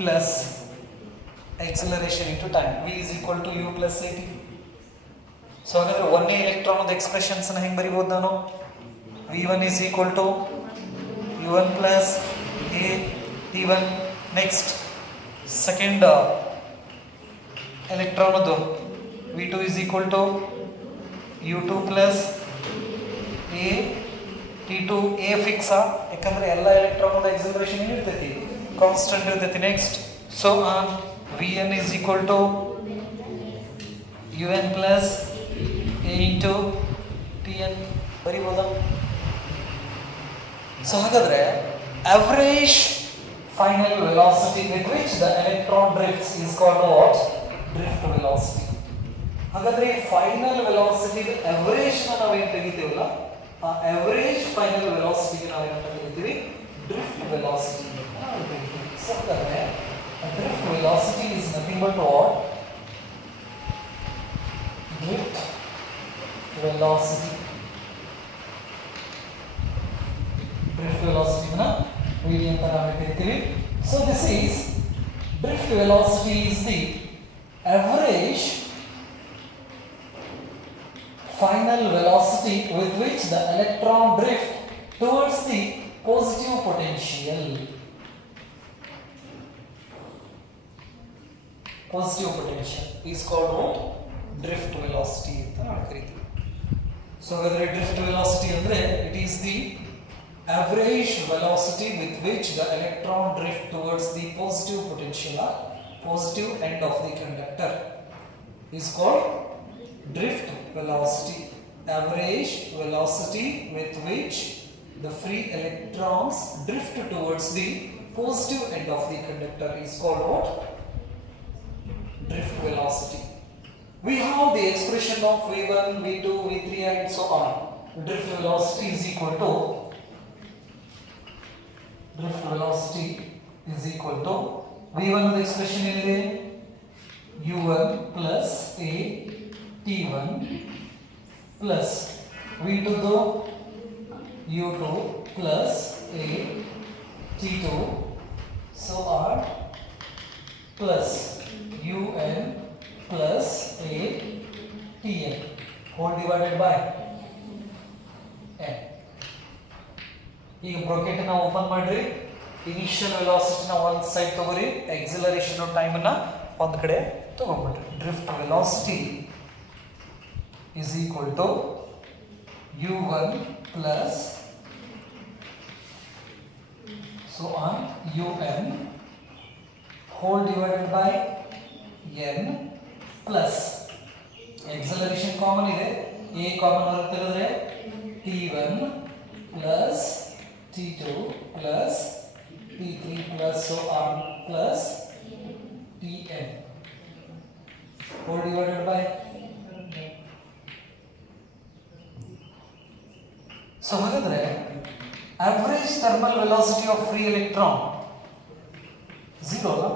plus acceleration into time, v is equal to u plus at. So ಹಾಗಾದ್ರೆ ಒಂದೇ ಎಲೆಕ್ಟ್ರಾನ್ ದ ಎಕ್ಸ್ಪ್ರೆಷನ್ಸ್ ಅನ್ನು ಹೆಂಗೆ ಬರೀಬಹುದು ನಾನು, v1 is equal to u1 plus a t1. Next second electron ಅದು v2 is equal to u2 plus a t2. a fix, ಯಾಕಂದ್ರೆ ಎಲ್ಲ ಎಲೆಕ್ಟ್ರಾನ್ ದ ಎಕ್ಸಲರೇಷನ್ ಏನಿರ್ತೈತಿ, ಕಾನ್ಸ್ಟಂಟ್ ಇರ್ತೈತಿ. Next so on Vn is equal to un plus a into Tn ಬರೀಬೋದಾ? ಸೊ ಹಾಗಾದ್ರೆ average final velocity with which the electron drifts is called what? Drift velocity. ಹಾಗಾದ್ರೆ ಫೈನಲ್ ವೆಲಾಸಿಟಿ ಅವರೇಜ್ ನಾವೇನು ತೆಗಿತೀವಲ್ಲ, ಆ ಅವರೇಜ್ ಫೈನಲ್ ವೆಲಾಸಿಟಿ ನಾವೇನು ತೆಗಿತೀವಿ, ಡ್ರಿಫ್ಟ್ ವೆಲಾಸಿಟಿ ಅಂತ ತೆಗಿತೀವಿ. ಸೊ ಹಾಗಾದ್ರೆ drift velocity is nothing but what? Drift velocity. Drift velocity na v anta naave kariತೀವಿ. So this is drift velocity is the average final velocity with which the electron drift towards the positive potential. Positive potential is called what? Drift velocity ಅಂತ ನಾವು ಕರೀತೀವಿ. ಸೊ ಹಾಗಾದ್ರೆ drift velocity ಅಂದ್ರೆ it is the average velocity with which the electron drift towards the positive potential or positive end of the conductor is called drift velocity. Average velocity with which the free electrons drift towards the positive end of the conductor is called what? Drift velocity. We have the expression of v1, v2, v3 and so on. Drift velocity is equal to v1 the expression ಏನಿದೆ, u1 plus a t1 plus v2 u2 plus a t2 so on plus un plus a tn whole divided by n. ಈಗ ಬ್ರಾಕೆಟ್ ನ ಓಪನ್ ಮಾಡ್ರಿ, ಇನಿಷಿಯಲ್ ವೆಲಾಸಿಟಿ ನ ಒಂದು ಸೈಡ್ ತಗೋರಿ, ಎಕ್ಸಲರೇಷನ್ ಟೈಮ್ ನ ಒಂದು ಕಡೆ ತಗೊಂಡ್ಬಿಟ್ರಿ. Drift velocity is equal to u1 plus so on un whole divided by n plus acceleration common ಇದೆ a common ಹೊರಗೆ ತೆಗೆದ್ರೆ t1 plus t2 plus t3 plus so on plus tn whole divided by so ಹಾಗಾದ್ರೆ average thermal velocity of free electron 0 ಅಲ್ಲ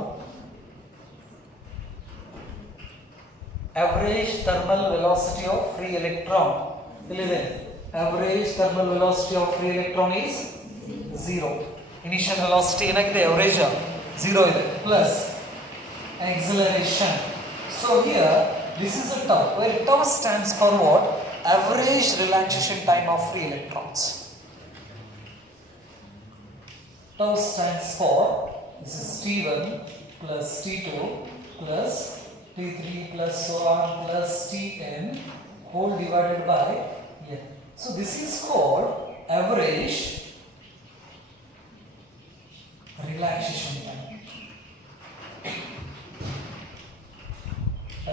average thermal velocity of free electron ಇಲ್ಲಿದೆ average thermal velocity of free electron is 0 initial velocity ಏನಾಗಿದೆ average 0 ಇದೆ plus acceleration so here this is a tau where tau stands for what average relaxation time of free electrons tau stands for this is t1 plus t2 plus t3 plus so on plus tn whole divided by n. So this is called average relaxation time.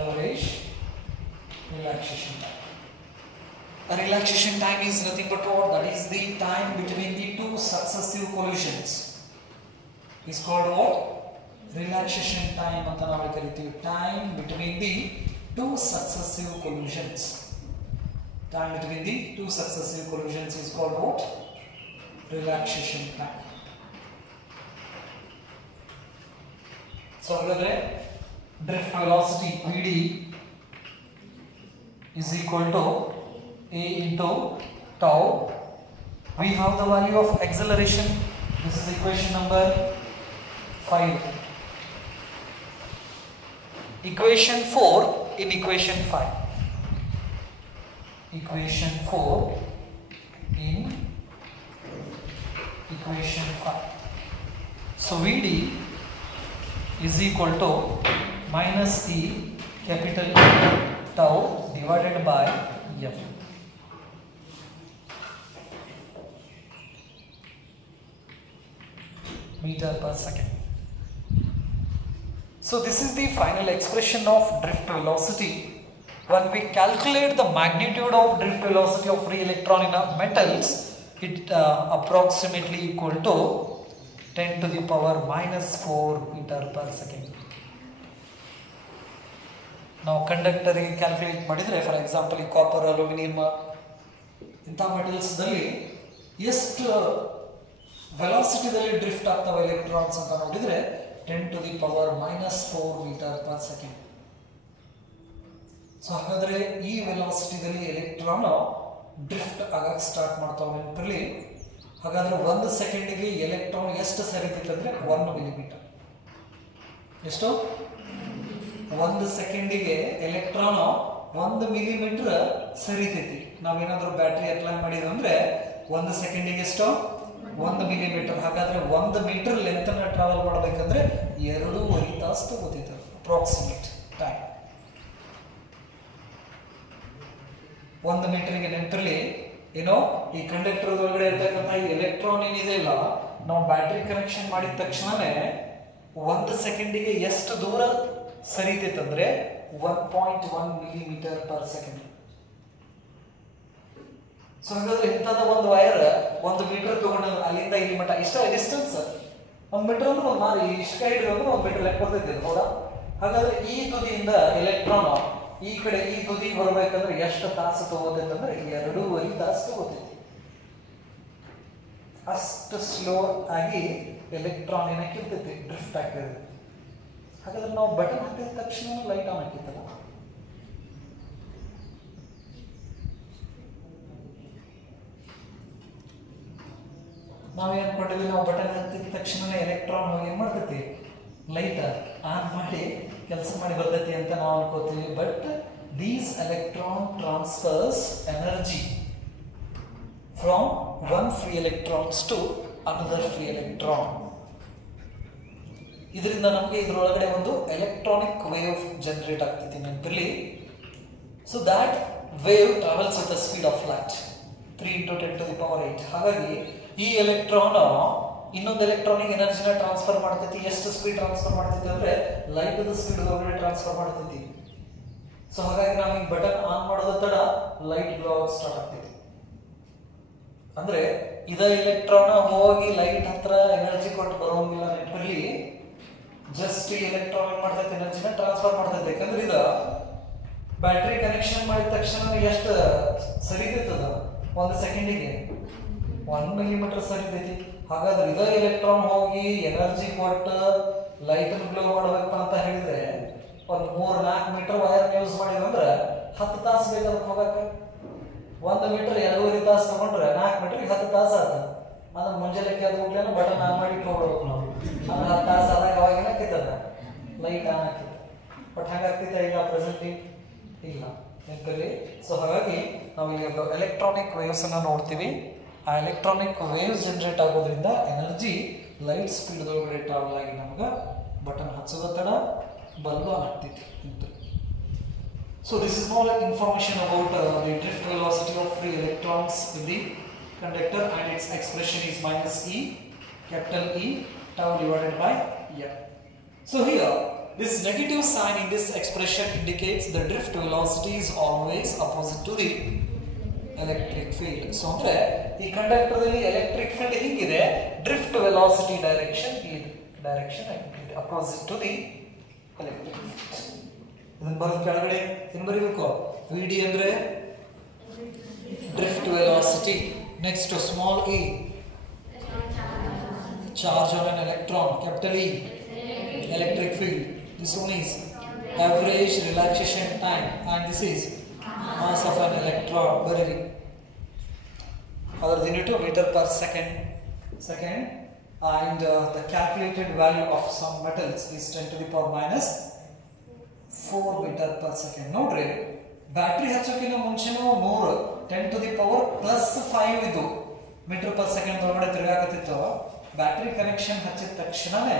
Average relaxation time. A relaxation time is nothing but what? That is the time between the two successive collisions. Is called what? Relaxation time ಅಂತ ನಾವು ಕರಿತೀವಿ. Time between the two successive collisions. Time between the two successive collisions is called what? Relaxation time. So ಹಾಗಾದ್ರೆ drift velocity Vd is equal to a into tau. We have the value of acceleration. This is equation number 5. Equation 4 in equation 5. Equation 4 in equation 5. So Vd is equal to minus E capital E tau divided by F. Meter per second. So this is the final expression of drift velocity. When we calculate the magnitude of drift velocity of free electron in a metals, it approximately equal to 10 to the power minus 4 meter per second. Now conductor calculate ಮಾಡಿದ್ರೆ for example copper, aluminum ಇಂಥ metals ದಲ್ಲಿ ಎಷ್ಟು velocity ದಲ್ಲಿ drift ಆಗ್ತವೆ electrons ಅಂತ ನೋಡಿದ್ರೆ 10 to the power minus 4 meter per second. So ಹಾಗಾದ್ರೆ ಈ ವೆಲಾಸಿಟಿ ದಲ್ಲಿ ಎಲೆಕ್ಟ್ರಾನ್ ಡ್ರಿಫ್ಟ್ ಆಗಕ್ಕೆ ಸ್ಟಾರ್ಟ್ ಮಾಡ್ತಾವೆ ನೆನಪಿರಲಿ. ಹಾಗಾದ್ರೆ 1 ಸೆಕೆಂಡಿಗೆ ಎಲೆಕ್ಟ್ರಾನ್ ಎಷ್ಟು ಸರಿತೈತಂದ್ರೆ 1 ಮಿಲಿಮೀಟರ್. ಎಷ್ಟು? 1 ಸೆಕೆಂಡಿಗೆ ಎಲೆಕ್ಟ್ರಾನ್ 1 ಮಿಲಿಮೀಟರ್ ಸರಿತೈತಿ. ನಾವೇನಾದ್ರೂ ಬ್ಯಾಟ್ರಿ ಅಪ್ಲೈ ಮಾಡಿದ್ವಿ ಅಂದ್ರೆ 1 ಸೆಕೆಂಡಿಗೆ ಎಷ್ಟು? 1 ಮಿಲಿಮೀಟರ್. ಹಾಗಾದ್ರೆ 1 ಮೀಟರ್ ಲೆಂತ್ ಅನ್ನ ಟ್ರಾವೆಲ್ ಮಾಡಬೇಕಂದ್ರೆ 2.5 ತಾಸು ತಗೋತೈತೆ ಅಪ್ರಾಕ್ಸಿಮೇಟ್ ಟೈಮ್. 1 ಮೀಟರ್ಗೆ ನೆನಪಿರಲಿ ಏನೋ ಈ ಕಂಡಕ್ಟರ್ ಒಳಗಡೆ ಇರ್ತಕ್ಕಂಥ ಈ ಎಲೆಕ್ಟ್ರಾನ್ ಏನಿದೆ ಇಲ್ಲ, ನಾವು ಬ್ಯಾಟ್ರಿ ಕನೆಕ್ಷನ್ ಮಾಡಿದ ತಕ್ಷಣನೇ 1 ಸೆಕೆಂಡಿಗೆ ಎಷ್ಟು ದೂರ ಸರಿತೈತಂದ್ರೆ 1.1 ಮಿಲಿಮೀಟರ್ ಪರ್ ಸೆಕೆಂಡ್. ಸೊ ಹಾಗಾದ್ರೆ ಇಂಥದ ಒಂದು ವೈರ್ 1 ಮೀಟರ್ ತಗೊಂಡ ಅಲ್ಲಿಂದ ಇಲ್ಲಿ ಮಟ್ಟ ಇಷ್ಟ ಡಿಸ್ಟೆನ್ಸ್ 1 ಮೀಟರ್ ಅಂದ್ರೆ ಒಂದು ಮಾರಿ ಇಷ್ಟ ಹಿಡಿದು ಅಂದ್ರೆ 1 ಮೀಟರ್ ಲೆಕ್ಕ ಬರ್ತೈತಿ ಹೌದಾ? ಹಾಗಾದ್ರೆ ಈ ತುದಿಯಿಂದ ಎಲೆಕ್ಟ್ರಾನ್ ಈ ಕಡೆ ಈ ತುದಿ ಬರ್ಬೇಕಂದ್ರೆ ಎಷ್ಟು ತಾಸು ತಗೋತೈತಂದ್ರೆ 2.5 ತಾಸು ತಗೋತೈತಿ. ಅಷ್ಟು ಸ್ಲೋ ಆಗಿ ಎಲೆಕ್ಟ್ರಾನ್ ಏನಕ್ಕಿರ್ತೈತಿ ಡ್ರಿಫ್ಟ್ ಆಗ್ತದೆ. ಹಾಗಾದ್ರೆ ನಾವು ಬಟನ್ ಹಾಕಿದ ತಕ್ಷಣ ಲೈಟ್ ಆನ್ ಹಾಕಿತ್ತಲ್ಲ, ನಾವೇನ್ ಅನ್ಕೊಂಡಿದ್ವಿ, ನಾವು ಬಟನ್ ಹಾಕಿದ ತಕ್ಷಣ ಎಲೆಕ್ಟ್ರಾನ್ ಹೋಗಿ ಏನ್ ಮಾಡ್ತೈತಿ ಲೈಟ್ ಆನ್ ಮಾಡಿ ಕೆಲಸ ಮಾಡಿ ಬರ್ತೈತಿ ಅಂತ ನಾವು ಅನ್ಕೋತೀವಿ. But these electron transfers energy from one free electrons to another free electron. ಇದರಿಂದ ನಮಗೆ ಇದರೊಳಗಡೆ ಒಂದು ಎಲೆಕ್ಟ್ರಾನಿಕ್ ವೇವ್ ಜನರೇಟ್ ಆಗ್ತೈತಿ ನೆನಪಿರಲಿ. So that wave travels with the speed of light. 3 × 10⁸. ಹಾಗಾಗಿ ಈ ಎಲೆಕ್ಟ್ರಾನ್ ಇನ್ನೊಂದು ಎಲೆಕ್ಟ್ರಾನಿಗೆ ಎನರ್ಜಿನ ಟ್ರಾನ್ಸ್ಫರ್ ಮಾಡ್ತೈತಿ. ಎಷ್ಟು ಸ್ಪೀಡ್ ಟ್ರಾನ್ಸ್ಫರ್ ಮಾಡ್ತೈತಿ ಅಂದ್ರೆ ಲೈಟ್ ಸ್ಪೀಡ್ ಒಳಗಡೆ ಟ್ರಾನ್ಸ್ಫರ್ ಮಾಡ್ತೈತಿ. ಸೊ ಹಾಗಾಗಿ ನಾವು ಈ ಬಟನ್ ಆನ್ ಮಾಡೋದ ತಡ ಲೈಟ್ ಗ್ಲೋ ಸ್ಟಾರ್ಟ್ ಆಗ್ತೈತಿ. ಅಂದ್ರೆ ಇದ ಎಲೆಕ್ಟ್ರಾನ್ ಹೋಗಿ ಲೈಟ್ ಹತ್ರ ಎನರ್ಜಿ ಕೊಟ್ಟು ಬರೋಂಗಿಲ್ಲ. ನೆಟ್ನಲ್ಲಿ ಜಸ್ಟ್ ಈ ಎಲೆಕ್ಟ್ರಾನ್ ಏನ್ ಮಾಡ್ತೈತಿ ಎನರ್ಜಿನ ಟ್ರಾನ್ಸ್ಫರ್ ಮಾಡ್ತೈತಿ. ಯಾಕಂದ್ರೆ ಇದು ಬ್ಯಾಟ್ರಿ ಕನೆಕ್ಷನ್ ಮಾಡಿದ ತಕ್ಷಣ ಎಷ್ಟು ಸರಿತೈತದ 1 ಸೆಕೆಂಡಿಗೆ 1 ಮಿಲಿಮೀಟರ್ ಸರಿತೈತಿ. ಹಾಗಾದ್ರೆ ಇದ ಎಲೆಕ್ಟ್ರಾನ್ ಹೋಗಿ ಎನರ್ಜಿ ಕೊಟ್ಟು ಲೈಟ್ ಗ್ಲೋ ಮಾಡ್ಬೇಕು ಅಂತ ಹೇಳಿದ್ರೆ ಒಂದು 3-4 ಮೀಟರ್ ವೈರ್ ಯೂಸ್ ಮಾಡಿದ್ರೆ 10 ತಾಸು ಬೇಕು ಅದಕ್ಕೆ ಹೋಗಕ್ಕೆ. 1 ಮೀಟರ್ 2.5 ತಾಸು ತಗೊಂಡ್ರೆ 4 ಮೀಟರ್ಗೆ 10 ತಾಸು ಆತ. ಅದನ್ನ ಮುಂಜಾನೆ ಹೋಗ್ಲೇನ ಬಟನ್ ಆನ್ ಮಾಡಿ ಹೋಗ್ಬೇಕು ನಾವು. ಅದು 10 ತಾಸು ಆದಾಗ ಅವಾಗ ಏನಾಗ್ತದ ಲೈಟ್ ಆನ್ ಆಗ್ತದೆ. ಬಟ್ ಹಂಗಾಗ್ತಿದೆ ಈಗ ಪ್ರೆಸೆಂಟಿಂಗ್ ಇಲ್ಲ ನೆನಪಲ್ಲಿ. ಸೊ ಹಾಗಾಗಿ ನಾವು ಇಲ್ಲಿ ಒಂದು ಎಲೆಕ್ಟ್ರಾನಿಕ್ ವೇವ್ಸ್ ಅನ್ನ ನೋಡ್ತೀವಿ. ಆ ಎಲೆಕ್ಟ್ರಾನಿಕ್ ವೇವ್ಸ್ ಜನರೇಟ್ ಆಗೋದ್ರಿಂದ ಎನರ್ಜಿ ಲೈಟ್ ಸ್ಪೀಡ್ ಒಳಗಡೆ ಟ್ರಾವೆಲ್ ಆಗಿ ನಮ್ಗೆ ಬಟನ್ ಹಚ್ಚೋದ ತಡ ಬಲ್ಬ್ ಆನ್ ಆಗ್ತೈತಿ. So this is more like information about the drift velocity of free electrons in the conductor, and its expression is minus E, capital E, tau divided by M. So here, this negative sign in this expression indicates the drift velocity is always opposite to the electric field. So ಅಂದ್ರೆ ಈ ಕಂಡಕ್ಟರ್ ದಲ್ಲಿ ಎಲೆಕ್ಟ್ರಿಕ್ ಫೀಲ್ಡ್ ಹೀಗಿದೆ, ಡ್ರಿಫ್ಟ್ ವೆಲಾಸಿಟಿ ಡೈರೆಕ್ಷನ್ ಈ ಡೈರೆಕ್ಷನ್ ಆಗಿದೆ opposite to the electric field. ಇದನ್ನ ಬರೆದ ಕೆಳಗಡೆ ಏನು ಬರೀಬೇಕು? VD ಅಂದ್ರೆ drift velocity. Next small e, charge on an electron, capital E, electric field. This one is average relaxation time, and this is mass of an electron. Very other than it meter per second, and the calculated value of some metals is 10⁻⁻4 meter per second. ನೋಡ್ರಿ, ಬ್ಯಾಟ್ರಿ ಹಚ್ಚೋಕಿನ ಮುಂಚೆನೂ 10⁻+5 ಇದು ಮೀಟರ್ ಪರ್ ಸೆಕೆಂಡ್ ಒಳಗಡೆ ತಿರುಗಾಕತ್ತಿತ್ತು. ಬ್ಯಾಟ್ರಿ ಕನೆಕ್ಷನ್ ಹಚ್ಚಿದ ತಕ್ಷಣನೇ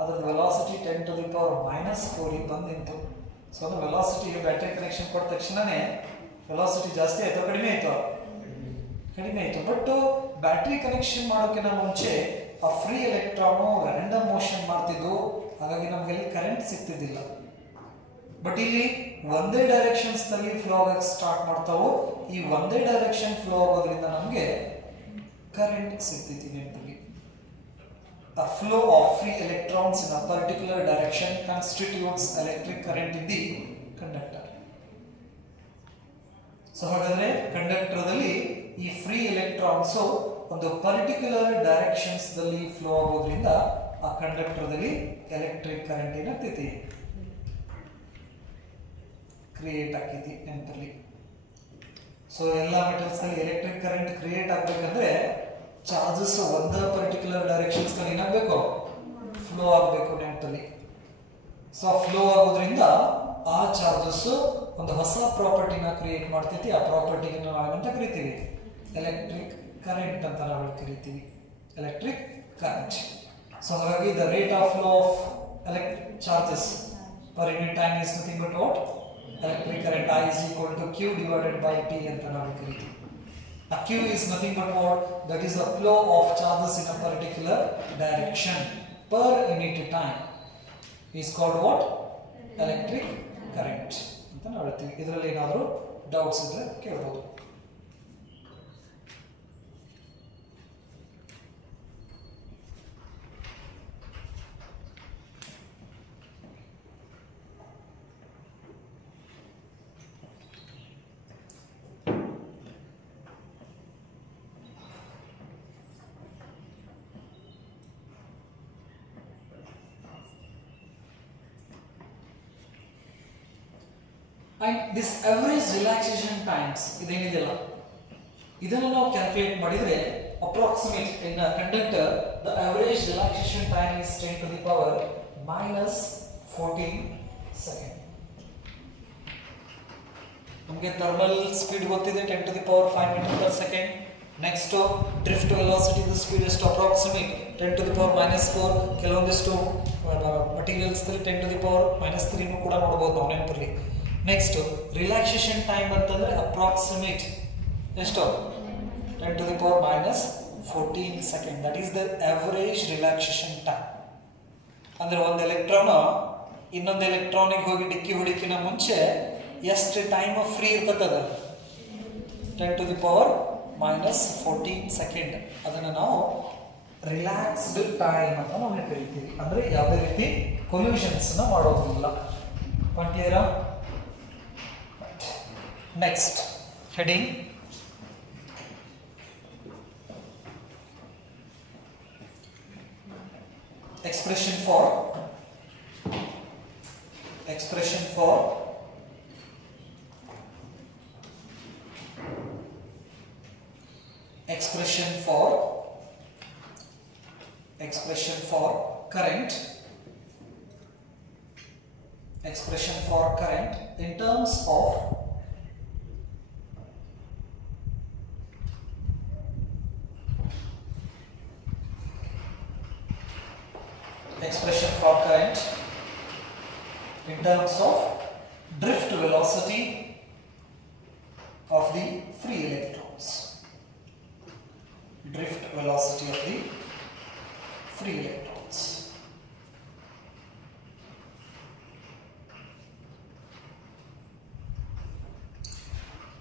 ಅದ್ರ ವೆಲಾಸಿಟಿ 10⁻⁻4 ಬಂದಿತ್ತು. ಸೊ ಅದು ವೆಲಾಸಿಟಿ ಬ್ಯಾಟ್ರಿ ಕನೆಕ್ಷನ್ ಕೊಟ್ಟ ತಕ್ಷಣನೇ ವೆಲಾಸಿಟಿ ಜಾಸ್ತಿ ಆಯ್ತು ಕಡಿಮೆ ಆಯ್ತು? ಕಡಿಮೆ ಆಯ್ತು. ಬಟ್ ಬ್ಯಾಟ್ರಿ ಕನೆಕ್ಷನ್ ಮಾಡೋಕ್ಕಿಂತ ಮುಂಚೆ ಆ ಫ್ರೀ ಎಲೆಕ್ಟ್ರಾನು ರ್ಯಾಂಡಮ್ ಮೋಷನ್ ಮಾಡ್ತಿದ್ವು. ಹಾಗಾಗಿ ನಮಗೆ ಕರೆಂಟ್ ಸಿಗ್ತಿದ್ದಿಲ್ಲ. ಬಟ್ ಇಲ್ಲಿ ಒಂದೇ ಡೈರೆಕ್ಷನ್ಸ್ ನಲ್ಲಿ ಫ್ಲೋ ಆಗಕ್ಕೆ ಸ್ಟಾರ್ಟ್ ಮಾಡ್ತಾವು. ಈ ಒಂದೇ ಡೈರೆಕ್ಷನ್ ಫ್ಲೋ ಆಗೋದ್ರಿಂದ ನಮಗೆ ಕರೆಂಟ್ ಸಿಗ್ತೈತಿ. ನೆನಪಲ್ಲಿ a flow of free electrons in a particular direction constitutes electric current in the conductor. So ಹಾಗಾದ್ರೆ ಕಂಡಕ್ಟರ್ ದಲ್ಲಿ ಈ ಫ್ರೀ ಎಲೆಕ್ಟ್ರಾನ್ಸ್ ಒಂದು ಪರ್ಟಿಕ್ಯುಲರ್ ಡೈರೆಕ್ಷನ್ಸ್ ದಲ್ಲಿ ಫ್ಲೋ ಆಗೋದ್ರಿಂದ ಆ ಕಂಡಕ್ಟರ್ ದಲ್ಲಿ ಎಲೆಕ್ಟ್ರಿಕ್ ಕರೆಂಟ್ ಏನಾಗ್ತೈತಿ ಕ್ರಿಯೇಟ್ ಆಗ್ತೈತಿ ನೆನಪಲ್ಲಿ. ಸೊ ಎಲ್ಲ ಮೆಟಲ್ಸ್ ನಲ್ಲಿ ಎಲೆಕ್ಟ್ರಿಕ್ ಕರೆಂಟ್ ಕ್ರಿಯೇಟ್ ಆಗ್ಬೇಕಂದ್ರೆ ಚಾರ್ಜಸ್ ಒಂದ ಪರ್ಟಿಕ್ಯುಲರ್ ಡೈರೆಕ್ಷನ್ಸ್ ನಲ್ಲಿ ಏನಾಗಬೇಕು ಫ್ಲೋ ಆಗಬೇಕು ನೆನಪಲ್ಲಿ. ಸೊ ಫ್ಲೋ ಆಗೋದ್ರಿಂದ ಆ ಚಾರ್ಜಸ್ ಒಂದು ಹೊಸ ಪ್ರಾಪರ್ಟಿನ ಕ್ರಿಯೇಟ್ ಮಾಡ್ತೈತಿ. ಆ ಪ್ರಾಪರ್ಟಿಗೆ ನಾವು ಏನಂತ ಕರಿತೀವಿ? ಎಲೆಕ್ಟ್ರಿಕ್ ಕರೆಂಟ್ ಅಂತ ನಾವು ಕರಿತೀವಿ. Electric current. ಸೊ ಹಾಗಾಗಿ the rate of flow of charges per unit time is nothing but what? Electric current I is equal to Q divided by T ಅಂತ ನಾವು ಕರಿತೀವಿ. A Q is nothing but what? That is the flow of charges in a particular direction per unit time is called what? Electric current ಅಂತ ನಾವು ಹೇಳ್ತೀವಿ. ಇದರಲ್ಲಿ ಏನಾದರೂ ಡೌಟ್ಸ್ ಇದ್ರೆ ಕೇಳಬಹುದು. And this average relaxation times ಇದೇನಿದೆಯಲ್ಲ ಇದನ್ನು ನಾವು ಕ್ಯಾಲ್ಕುಲೇಟ್ ಮಾಡಿದ್ರೆ approximate in a conductor the average relaxation time is 10⁻⁻14 second. ನಮಗೆ ಥರ್ಮಲ್ ಸ್ಪೀಡ್ ಗೊತ್ತಿದೆ 10⁵ meter per second. Next drift velocity speed ಎಷ್ಟು ಅಪ್ರಾಕ್ಸಿಮೇಟ್ 10⁻⁻4. ಕೆಲವೊಂದಿಷ್ಟು ಮಟೀರಿಯಲ್ಸ್ 10⁻⁻3 ಕೂಡ ನೋಡಬಹುದು ನಾವು ನೆನಪಲ್ಲಿ. ನೆಕ್ಸ್ಟ್ ರಿಲ್ಯಾಕ್ಸೇಷನ್ ಟೈಮ್ ಅಂತಂದ್ರೆ ಅಪ್ರಾಕ್ಸಿಮೇಟ್ ಎಷ್ಟು 10 to the power minus 14 second. That is the average relaxation time. ಅಂದ್ರೆ ಒಂದು ಎಲೆಕ್ಟ್ರಾನ್ ಇನ್ನೊಂದು ಎಲೆಕ್ಟ್ರಾನಿಗೆ ಹೋಗಿ ಡಿಕ್ಕಿ ಹೊಡಿಕಿನ ಮುಂಚೆ ಎಷ್ಟು ಟೈಮ್ ಫ್ರೀ ಇರ್ತದ 10 to the power minus 14 second. ಅದನ್ನು ನಾವು ರಿಲ್ಯಾಕ್ಸ್ಡ್ ಟೈಮ್ ಅಂತ ನಾವು ಕರಿತೀವಿ. ಅಂದ್ರೆ ಯಾವುದೇ ರೀತಿ ಕೊಲ್ಯೂಷನ್ಸ್ ಮಾಡೋದಿಲ್ಲ. ಕ್ಲಿಯರಾ? Next heading expression for expression for current in terms of drift velocity of the free electrons. Drift velocity of the free electrons.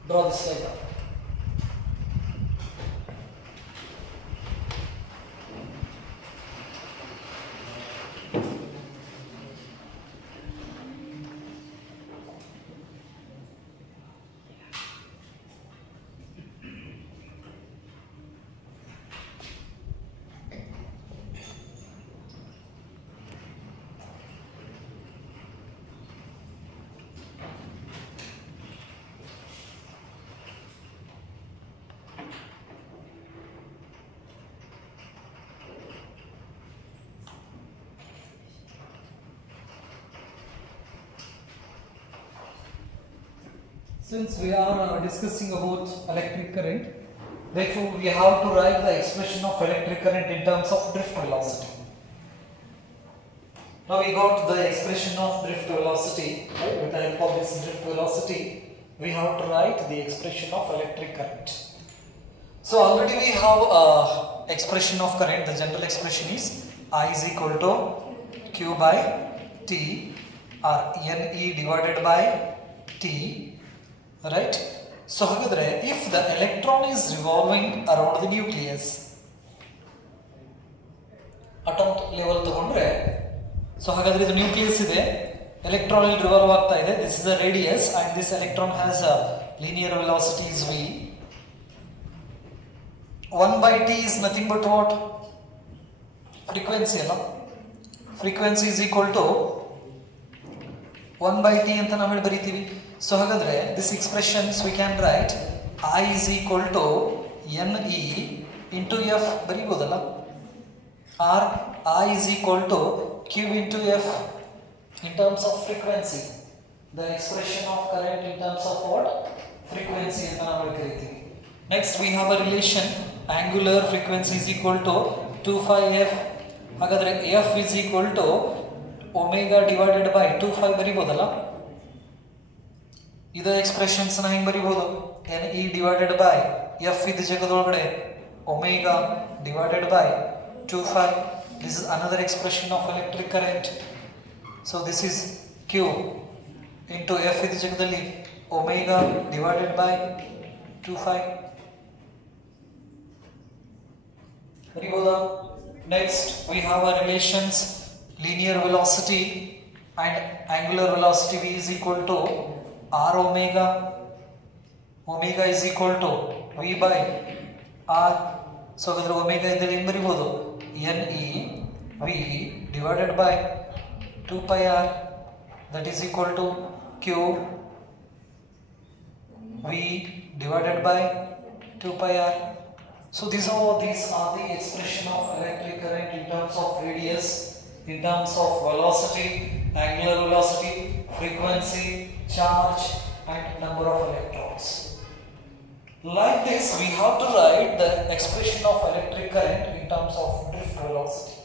Draw this slide up. Since we are discussing about electric current, therefore we have to write the expression of electric current in terms of drift velocity. Now we got the expression of drift velocity. With the help of this drift velocity, we have to write the expression of electric current. So already we have expression of current. The general expression is I is equal to Q by T or NE divided by T. Right? So hagadre, if the electron is revolving around the nucleus, atom level ತಗೊಂಡ್ರೆ, so hagadre ಇದು nucleus ಇದೆ, electron will revolve ಆಗ್ತಾ ಇದೆ. This is the radius and this electron has a linear velocity is v. 1 by t is nothing but what? Frequency ಅಲ್ಲ? Frequency is equal to 1 by t ಅಂತ ನಾವು ಹೇಳಿ ಬರೀತೀವಿ. So hagadre this expressions we can write I is equal to NE into F ಬರೀಬಹುದಲ್ಲ, or I is equal to Q into F in terms of frequency. The expression of current in terms of what? Frequency ಅಂತ ನಾವು ಕರೀತೀವಿ. Next we have a relation angular frequency is equal to 2 phi F. ಹಾಗಾದ್ರೆ F is equal to omega divided by 2 phi ಬರೀಬಹುದಲ್ಲ. ಇದು ಎಕ್ಸ್ಪ್ರೆಷನ್ಸ್ ನ ಹೆಂಗ್ ಬರೀಬಹುದು? NE divided by F ಇದು ಜಗದೊಳಗಡೆ omega divided by 2 phi. This is another expression of electric current. So this is Q into F ಇದು ಜಗದಲ್ಲಿ omega divided by 2 phi. ಬರೀಬಹುದಾ? Next we have a relations linear velocity and angular velocity V is equal to R omega. Omega is equal to V by R. So hadre omega iddare ಏನು ಬರೀಬಹುದು? NE V divided by 2 pi R, that is equal to Q V divided by 2 pi R. So these are the expression of electric current in terms of radius, in terms of velocity, angular velocity, frequency, charge and number of electrons. Like this we have to write the expression of electric current in terms of drift velocity.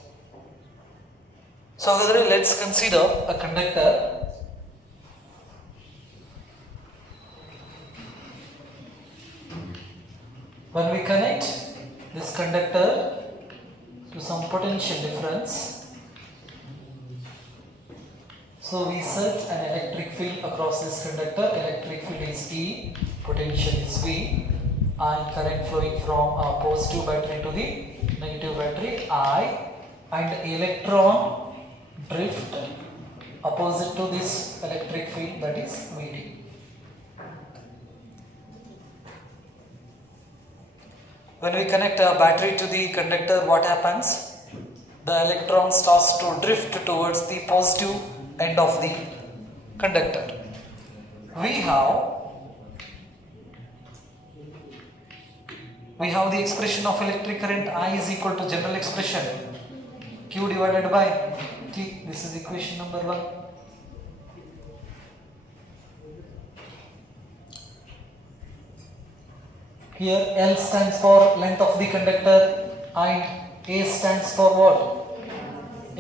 So let's consider a conductor. when we connect this conductor to some potential difference, so we set an electric field across this conductor. Electric field is E, potential is V, and current flowing from a positive battery to the negative battery I, and electron drift opposite to this electric field, that is Vd. When we connect a battery to the conductor, what happens? The electron starts to drift towards the positive end of the conductor. We have the expression of electric current I is equal to general expression Q divided by T. This is equation number 1. Here L stands for length of the conductor and A stands for what?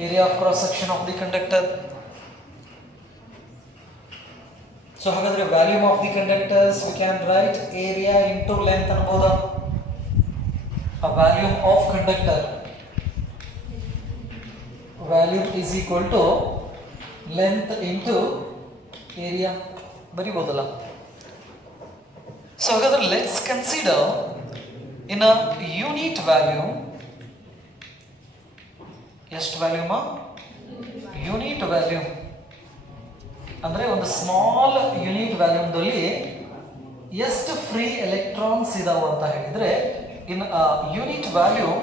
Area of cross section of the conductor. So ಹಾಗಾದ್ರೆ volume of the conductors we can write area into length ಅನ್ಬೋದಾ? A volume of conductor, volume is equal to length into area. ಬರಿಬೋದಲ್ಲ? So ಹಾಗಾದ್ರೆ let's consider in a unit volume. ಎಷ್ಟು ವ್ಯಾಲ್ಯೂಮ್? ಯೂನಿಟ್ ವ್ಯಾಲ್ಯೂಮ್ ಅಂದ್ರೆ ಒಂದು ಸ್ಮಾಲ್ ಯೂನಿಟ್ ವ್ಯಾಲ್ಯೂಮ್ದಲ್ಲಿ ಎಷ್ಟು ಫ್ರೀ ಎಲೆಕ್ಟ್ರಾನ್ಸ್ ಇದಾವೆ ಅಂತ ಹೇಳಿದ್ರೆ, in a unit volume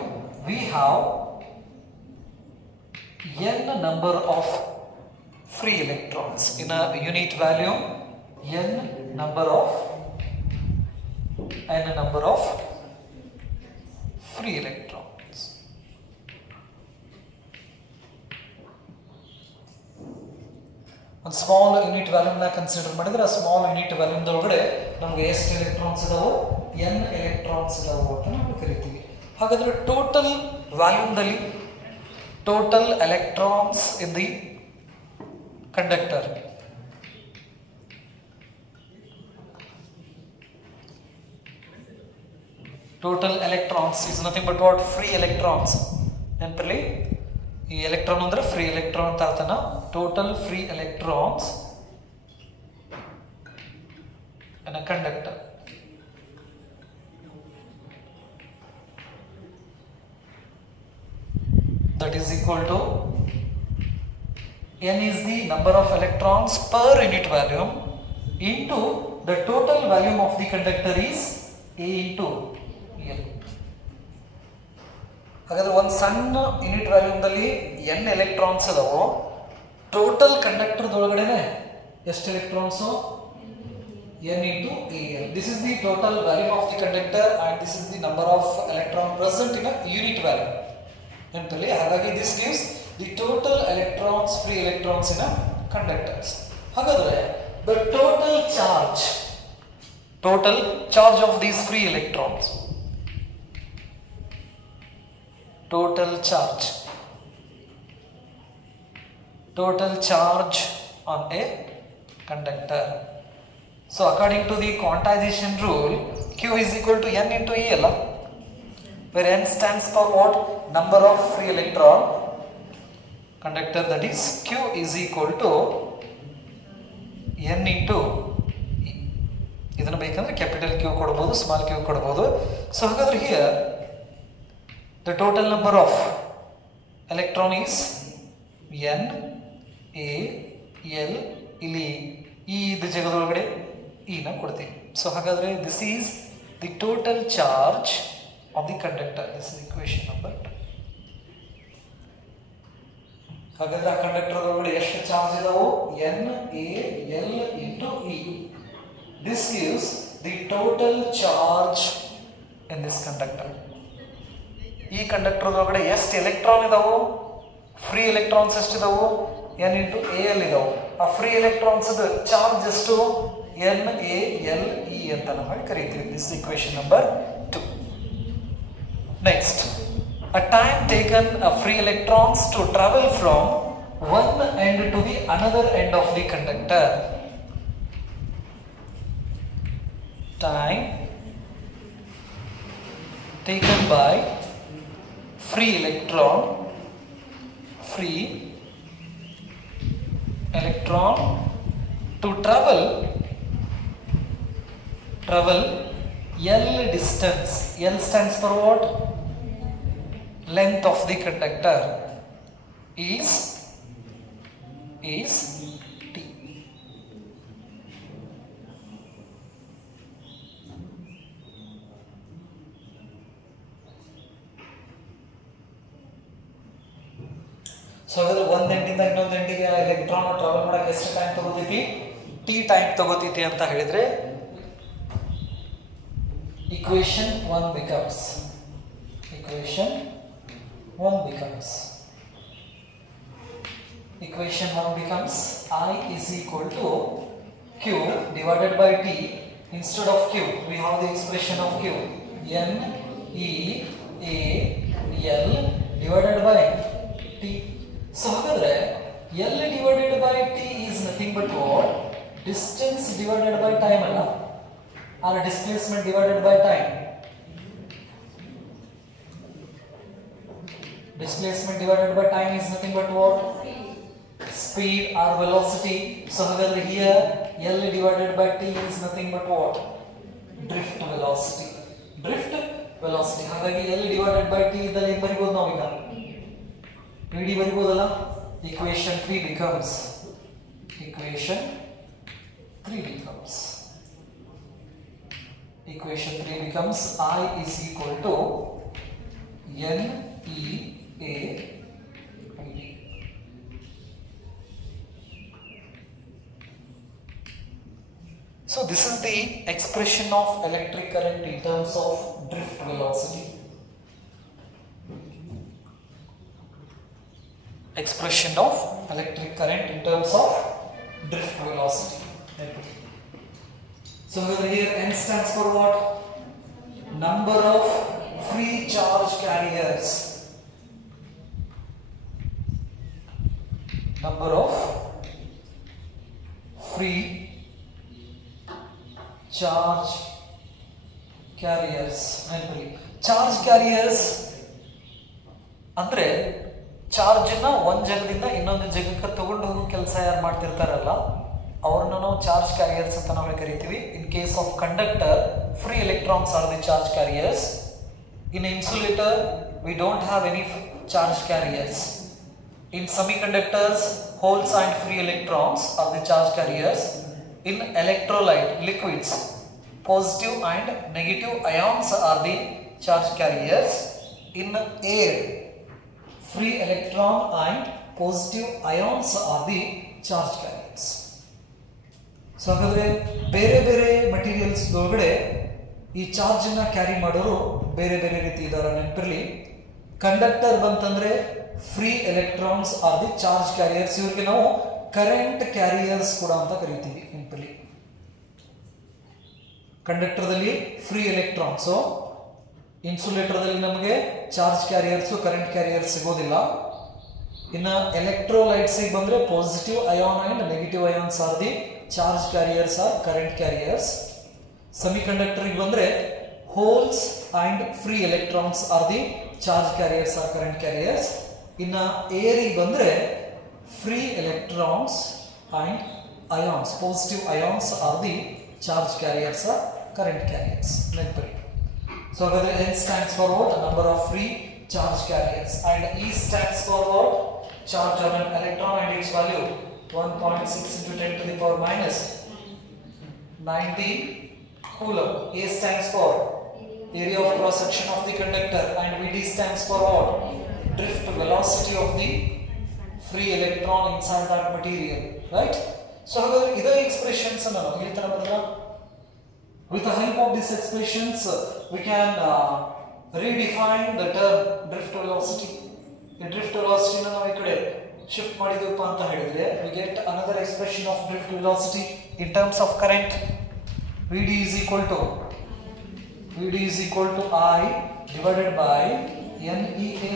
we have n number of free electrons. In a unit volume, n number of free electrons. ಒಂದು ಸ್ಮಾಲ್ ಯೂನಿಟ್ ವ್ಯಾಲ್ಯೂಮ್ ನ ಕನ್ಸಿಡರ್ ಮಾಡಿದ್ರೆ, ಆ ಸ್ಮಾಲ್ ಯೂನಿಟ್ ವ್ಯಾಲ್ಯೂಮ್ ದೊಳಗಡೆ ನಮಗೆ ಎಷ್ಟು ಎಲೆಕ್ಟ್ರಾನ್ಸ್ ಇದಾವೋ, n ಎಲೆಕ್ಟ್ರಾನ್ಸ್ ಇದಾವೋ ಅಂತ ನಾವು ಕರಿತೀವಿ. ಹಾಗಾದ್ರೆ ಟೋಟಲ್ ವ್ಯಾಲ್ಯೂಮ್ದಲ್ಲಿ total electrons in the conductor, total electrons is nothing but what? Free electrons. ನೆನಪಲ್ಲಿ ಈ ಎಲೆಕ್ಟ್ರಾನ್ ಅಂದ್ರೆ ಫ್ರೀ ಎಲೆಕ್ಟ್ರಾನ್ ಅಂತ ಅರ್ಥನ. Total free electrons in a conductor. That is equal to n is the number of electrons per unit volume into the total volume of the conductor is A into L. ಹಾಗಾದ್ರೆ ಒಂದು ಸಣ್ಣ ಯೂನಿಟ್ ವ್ಯಾಲ್ಯೂಮ್ದಲ್ಲಿ n ಎಲೆಕ್ಟ್ರಾನ್ಸ್ ಅದಾವೋ, ಟೋಟಲ್ ಕಂಡಕ್ಟರ್ ಒಳಗಡೆನೆ ಎಷ್ಟು electrons? n into AL. This is the total volume of the conductor and this is the number of electron present in a unit volume. ನೆನಪಲ್ಲಿ ಹಾಗಾಗಿ this gives the total electrons, free electrons in a conductors. ಹಾಗಾದ್ರೆ the total charge of these free electrons, total charge on a conductor. So according to the quantization rule, Q is equal to n into E ಅಲ್ಲ, where n stands for what? Number of free electron conductor, that is Q is equal to n into E. ಇದನ್ನು ಬೇಕಂದ್ರೆ ಕ್ಯಾಪಿಟಲ್ Q ಕೊಡಬಹುದು, ಸ್ಮಾಲ್ q ಕೊಡಬಹುದು. ಸೊ ಹಾಗಾದ್ರೆ here the total number of electron is n, a, l. ಇಲ್ಲಿ ಈ ಇದ್ದ ಜಾಗದೊಳಗಡೆ E ನ ಕೊಡ್ತೀವಿ. ಸೊ ಹಾಗಾದ್ರೆ this is the total charge of the conductor. This is equation number 2. ಹಾಗಾದ್ರೆ ಆ ಕಂಡಕ್ಟರ್ ಒಳಗಡೆ ಎಷ್ಟು charge ಇದಾವೋ? n, a, l into E. This gives the total charge in this conductor. ಈ ಕಂಡಕ್ಟರ್ ಒಳಗಡೆ ಎಷ್ಟು ಎಲೆಕ್ಟ್ರಾನ್ ಇದಾವೋ, ಫ್ರೀ ಎಲೆಕ್ಟ್ರಾನ್ಸ್ ಎಷ್ಟು ಇದಾವೋ? n into AL ಇದಾವೋ. ಆ ಫ್ರೀ ಎಲೆಕ್ಟ್ರಾನ್ಸ್ ಚಾರ್ಜ್ ಎಷ್ಟು? n, a, l, E ಅಂತ ನಾವು ಕರೀತೀವಿ. This is equation number 2. Next, a time taken free electrons to travel from one end to the another end of the conductor. Time taken by free electron to travel L distance. L stands for what? Length of the conductor is T. So ಹಾಗಾದ್ರೆ ಒಂದು ಎಂಡಿಂದ ಇನ್ನೊಂದು ಎಂಡಿಗೆ ಎಲೆಕ್ಟ್ರಾನ್ ಟ್ರಾವೆಲ್ ಮಾಡಕ್ಕೆ ಎಷ್ಟು ಟೈಮ್ ತಗೋತೈತಿ? T ಟೈಮ್ ತಗೋತೈತಿ ಅಂತ ಹೇಳಿದ್ರೆ equation 1 becomes I is equal to Q divided by T. Instead of Q we have the expression of Q, N E A L divided by T. So ಹಾಗಾದ್ರೆ L divided by T is nothing but what? Distance divided by time ಅಲ್ಲ, or displacement divided by time. Displacement divided by time is nothing but what? Speed or velocity. So hagadre here L divided by T is nothing but what? Drift velocity. ಹಾಗಾಗಿ L divided by T ಇದ್ದಲ್ಲಿ ಏನು ಬರಿಬಹುದು ನಾವು ಈಗ? PD ಬರಿಬಹುದಲ್ಲ? Equation 3 becomes I is equal to N E A D. So this is the expression of electric current in terms of drift velocity. So here N stands for what? Number of free charge carriers. Charge carriers ಅಂದ್ರೆ ಚಾರ್ಜ್ ನ ಒಂದ್ ಜಾಗದಿಂದ ಇನ್ನೊಂದು ಜಾಗಕ್ಕೆ ತಗೊಂಡು ಹೋಗೋ ಕೆಲಸ ಯಾರು ಮಾಡ್ತಿರ್ತಾರಲ್ಲ ಅವ್ರನ್ನ ನಾವು ಚಾರ್ಜ್ ಕ್ಯಾರಿಯರ್ಸ್ ಅಂತ ನಾವು ಕರಿತೀವಿ. In case of conductor, free electrons are the charge carriers. In insulator we don't have any charge carriers. In semiconductors, holes and free electrons are the charge carriers. In electrolyte liquids, positive and negative ions are the charge carriers. In air, free electron and positive ions are the charge carriers. So ಹಾಗಾದ್ರೆ ಬೇರೆ ಬೇರೆ ಮಟೀರಿಯಲ್ಸ್ ಒಳಗಡೆ ಈ ಚಾರ್ಜ್ ನ ಕ್ಯಾರಿ ಮಾಡೋರು ಬೇರೆ ಬೇರೆ ರೀತಿ ಇದಾರೆ ನೆನಪಿರಲಿ. ಕಂಡಕ್ಟರ್ ಬಂತಂದ್ರೆ free electrons are the charge carriers. ಇವರಿಗೆ ನಾವು ಕರೆಂಟ್ ಕ್ಯಾರಿಯರ್ಸ್ ಕೂಡ ಅಂತ ಕರಿತೀವಿ ನೆನಪಿರಲಿ. ಕಂಡಕ್ಟರ್ದಲ್ಲಿ ಫ್ರೀ ಎಲೆಕ್ಟ್ರಾನ್ಸ್, ಇನ್ಸುಲೇಟರ್ದಲ್ಲಿ ನಮಗೆ ಚಾರ್ಜ್ ಕ್ಯಾರಿಯರ್ಸ್, ಕರೆಂಟ್ ಕ್ಯಾರಿಯರ್ಸ್ ಸಿಗೋದಿಲ್ಲ. ಇನ್ನು ಎಲೆಕ್ಟ್ರೋಲೈಟ್ಸ್ ಬಂದ್ರೆ positive ion and negative ions are the charge carriers or current carriers. Semiconductor ಬಂದ್ರೆ holes and free electrons are the charge carriers or current carriers. ಇನ್ನು ಏರ್ ಬಂದ್ರೆ free electrons and ions, positive ions are the charge carriers are current carriers. So N stands for what? A number of free charge carriers, and E stands for what? Charge of an electron and its value 1.6 into 10 to the power minus 19 coulomb. A stands for area of cross section of the conductor, and VD stands for what? Drift velocity of the free electron inside that material, right? So ಹಾಗಾದ್ರೆ ಇದೇ ಎಕ್ಸ್ಪ್ರೆಷನ್ಸ್ ಅನ್ನು ನಾವು ಈ ತರ ಬರೆದ with the help of these expressions we can redefine the term drift velocity. The drift velocity ನ ನಾವು ಈ ಕಡೆ ಶಿಫ್ಟ್ ಮಾಡಿದೆವಪ್ಪ ಅಂತ ಹೇಳಿದ್ರೆ we get another expression of drift velocity in terms of current. VD is equal to I divided by NEA.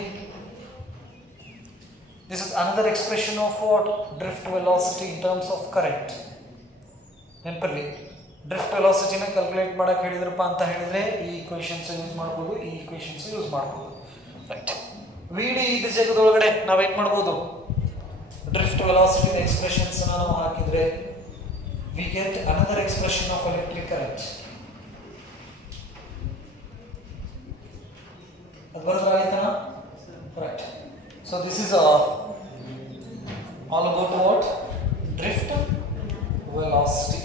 This is another expression of what? Drift velocity in terms of current. Temporarily. Drift ವೆಲಾಸಿಟಿನ ಕ್ಯಾಲ್ಕುಲೇಟ್ ಮಾಡಕ್ಕೆ ಹೇಳಿದ್ರಪ್ಪ ಅಂತ ಹೇಳಿದ್ರೆ ಈ ಈಕ್ವೇಷನ್ಸ್ ಯೂಸ್ ಮಾಡ್ಬೋದು, ಈ ಈಕ್ವೇಷನ್ಸ್ ಯೂಸ್ ಮಾಡ್ಬೋದು. ರೈಟ್. ವಿ ಡಿ ಇದ್ದ ಜಾಗದೊಳಗಡೆ ನಾವೇನ್ ಮಾಡ್ಬೋದು, ಡ್ರಿಫ್ಟ್ ವೆಲಾಸಿಟಿ ಎಕ್ಸ್ಪ್ರೆಷನ್ಸ್ ನಾವು ಹಾಕಿದ್ರೆ we get another expression of electric current. ಅದು ಬರೋದ್ರ ಆಯ್ತನಾ? Right. So this is all about what? Drift velocity.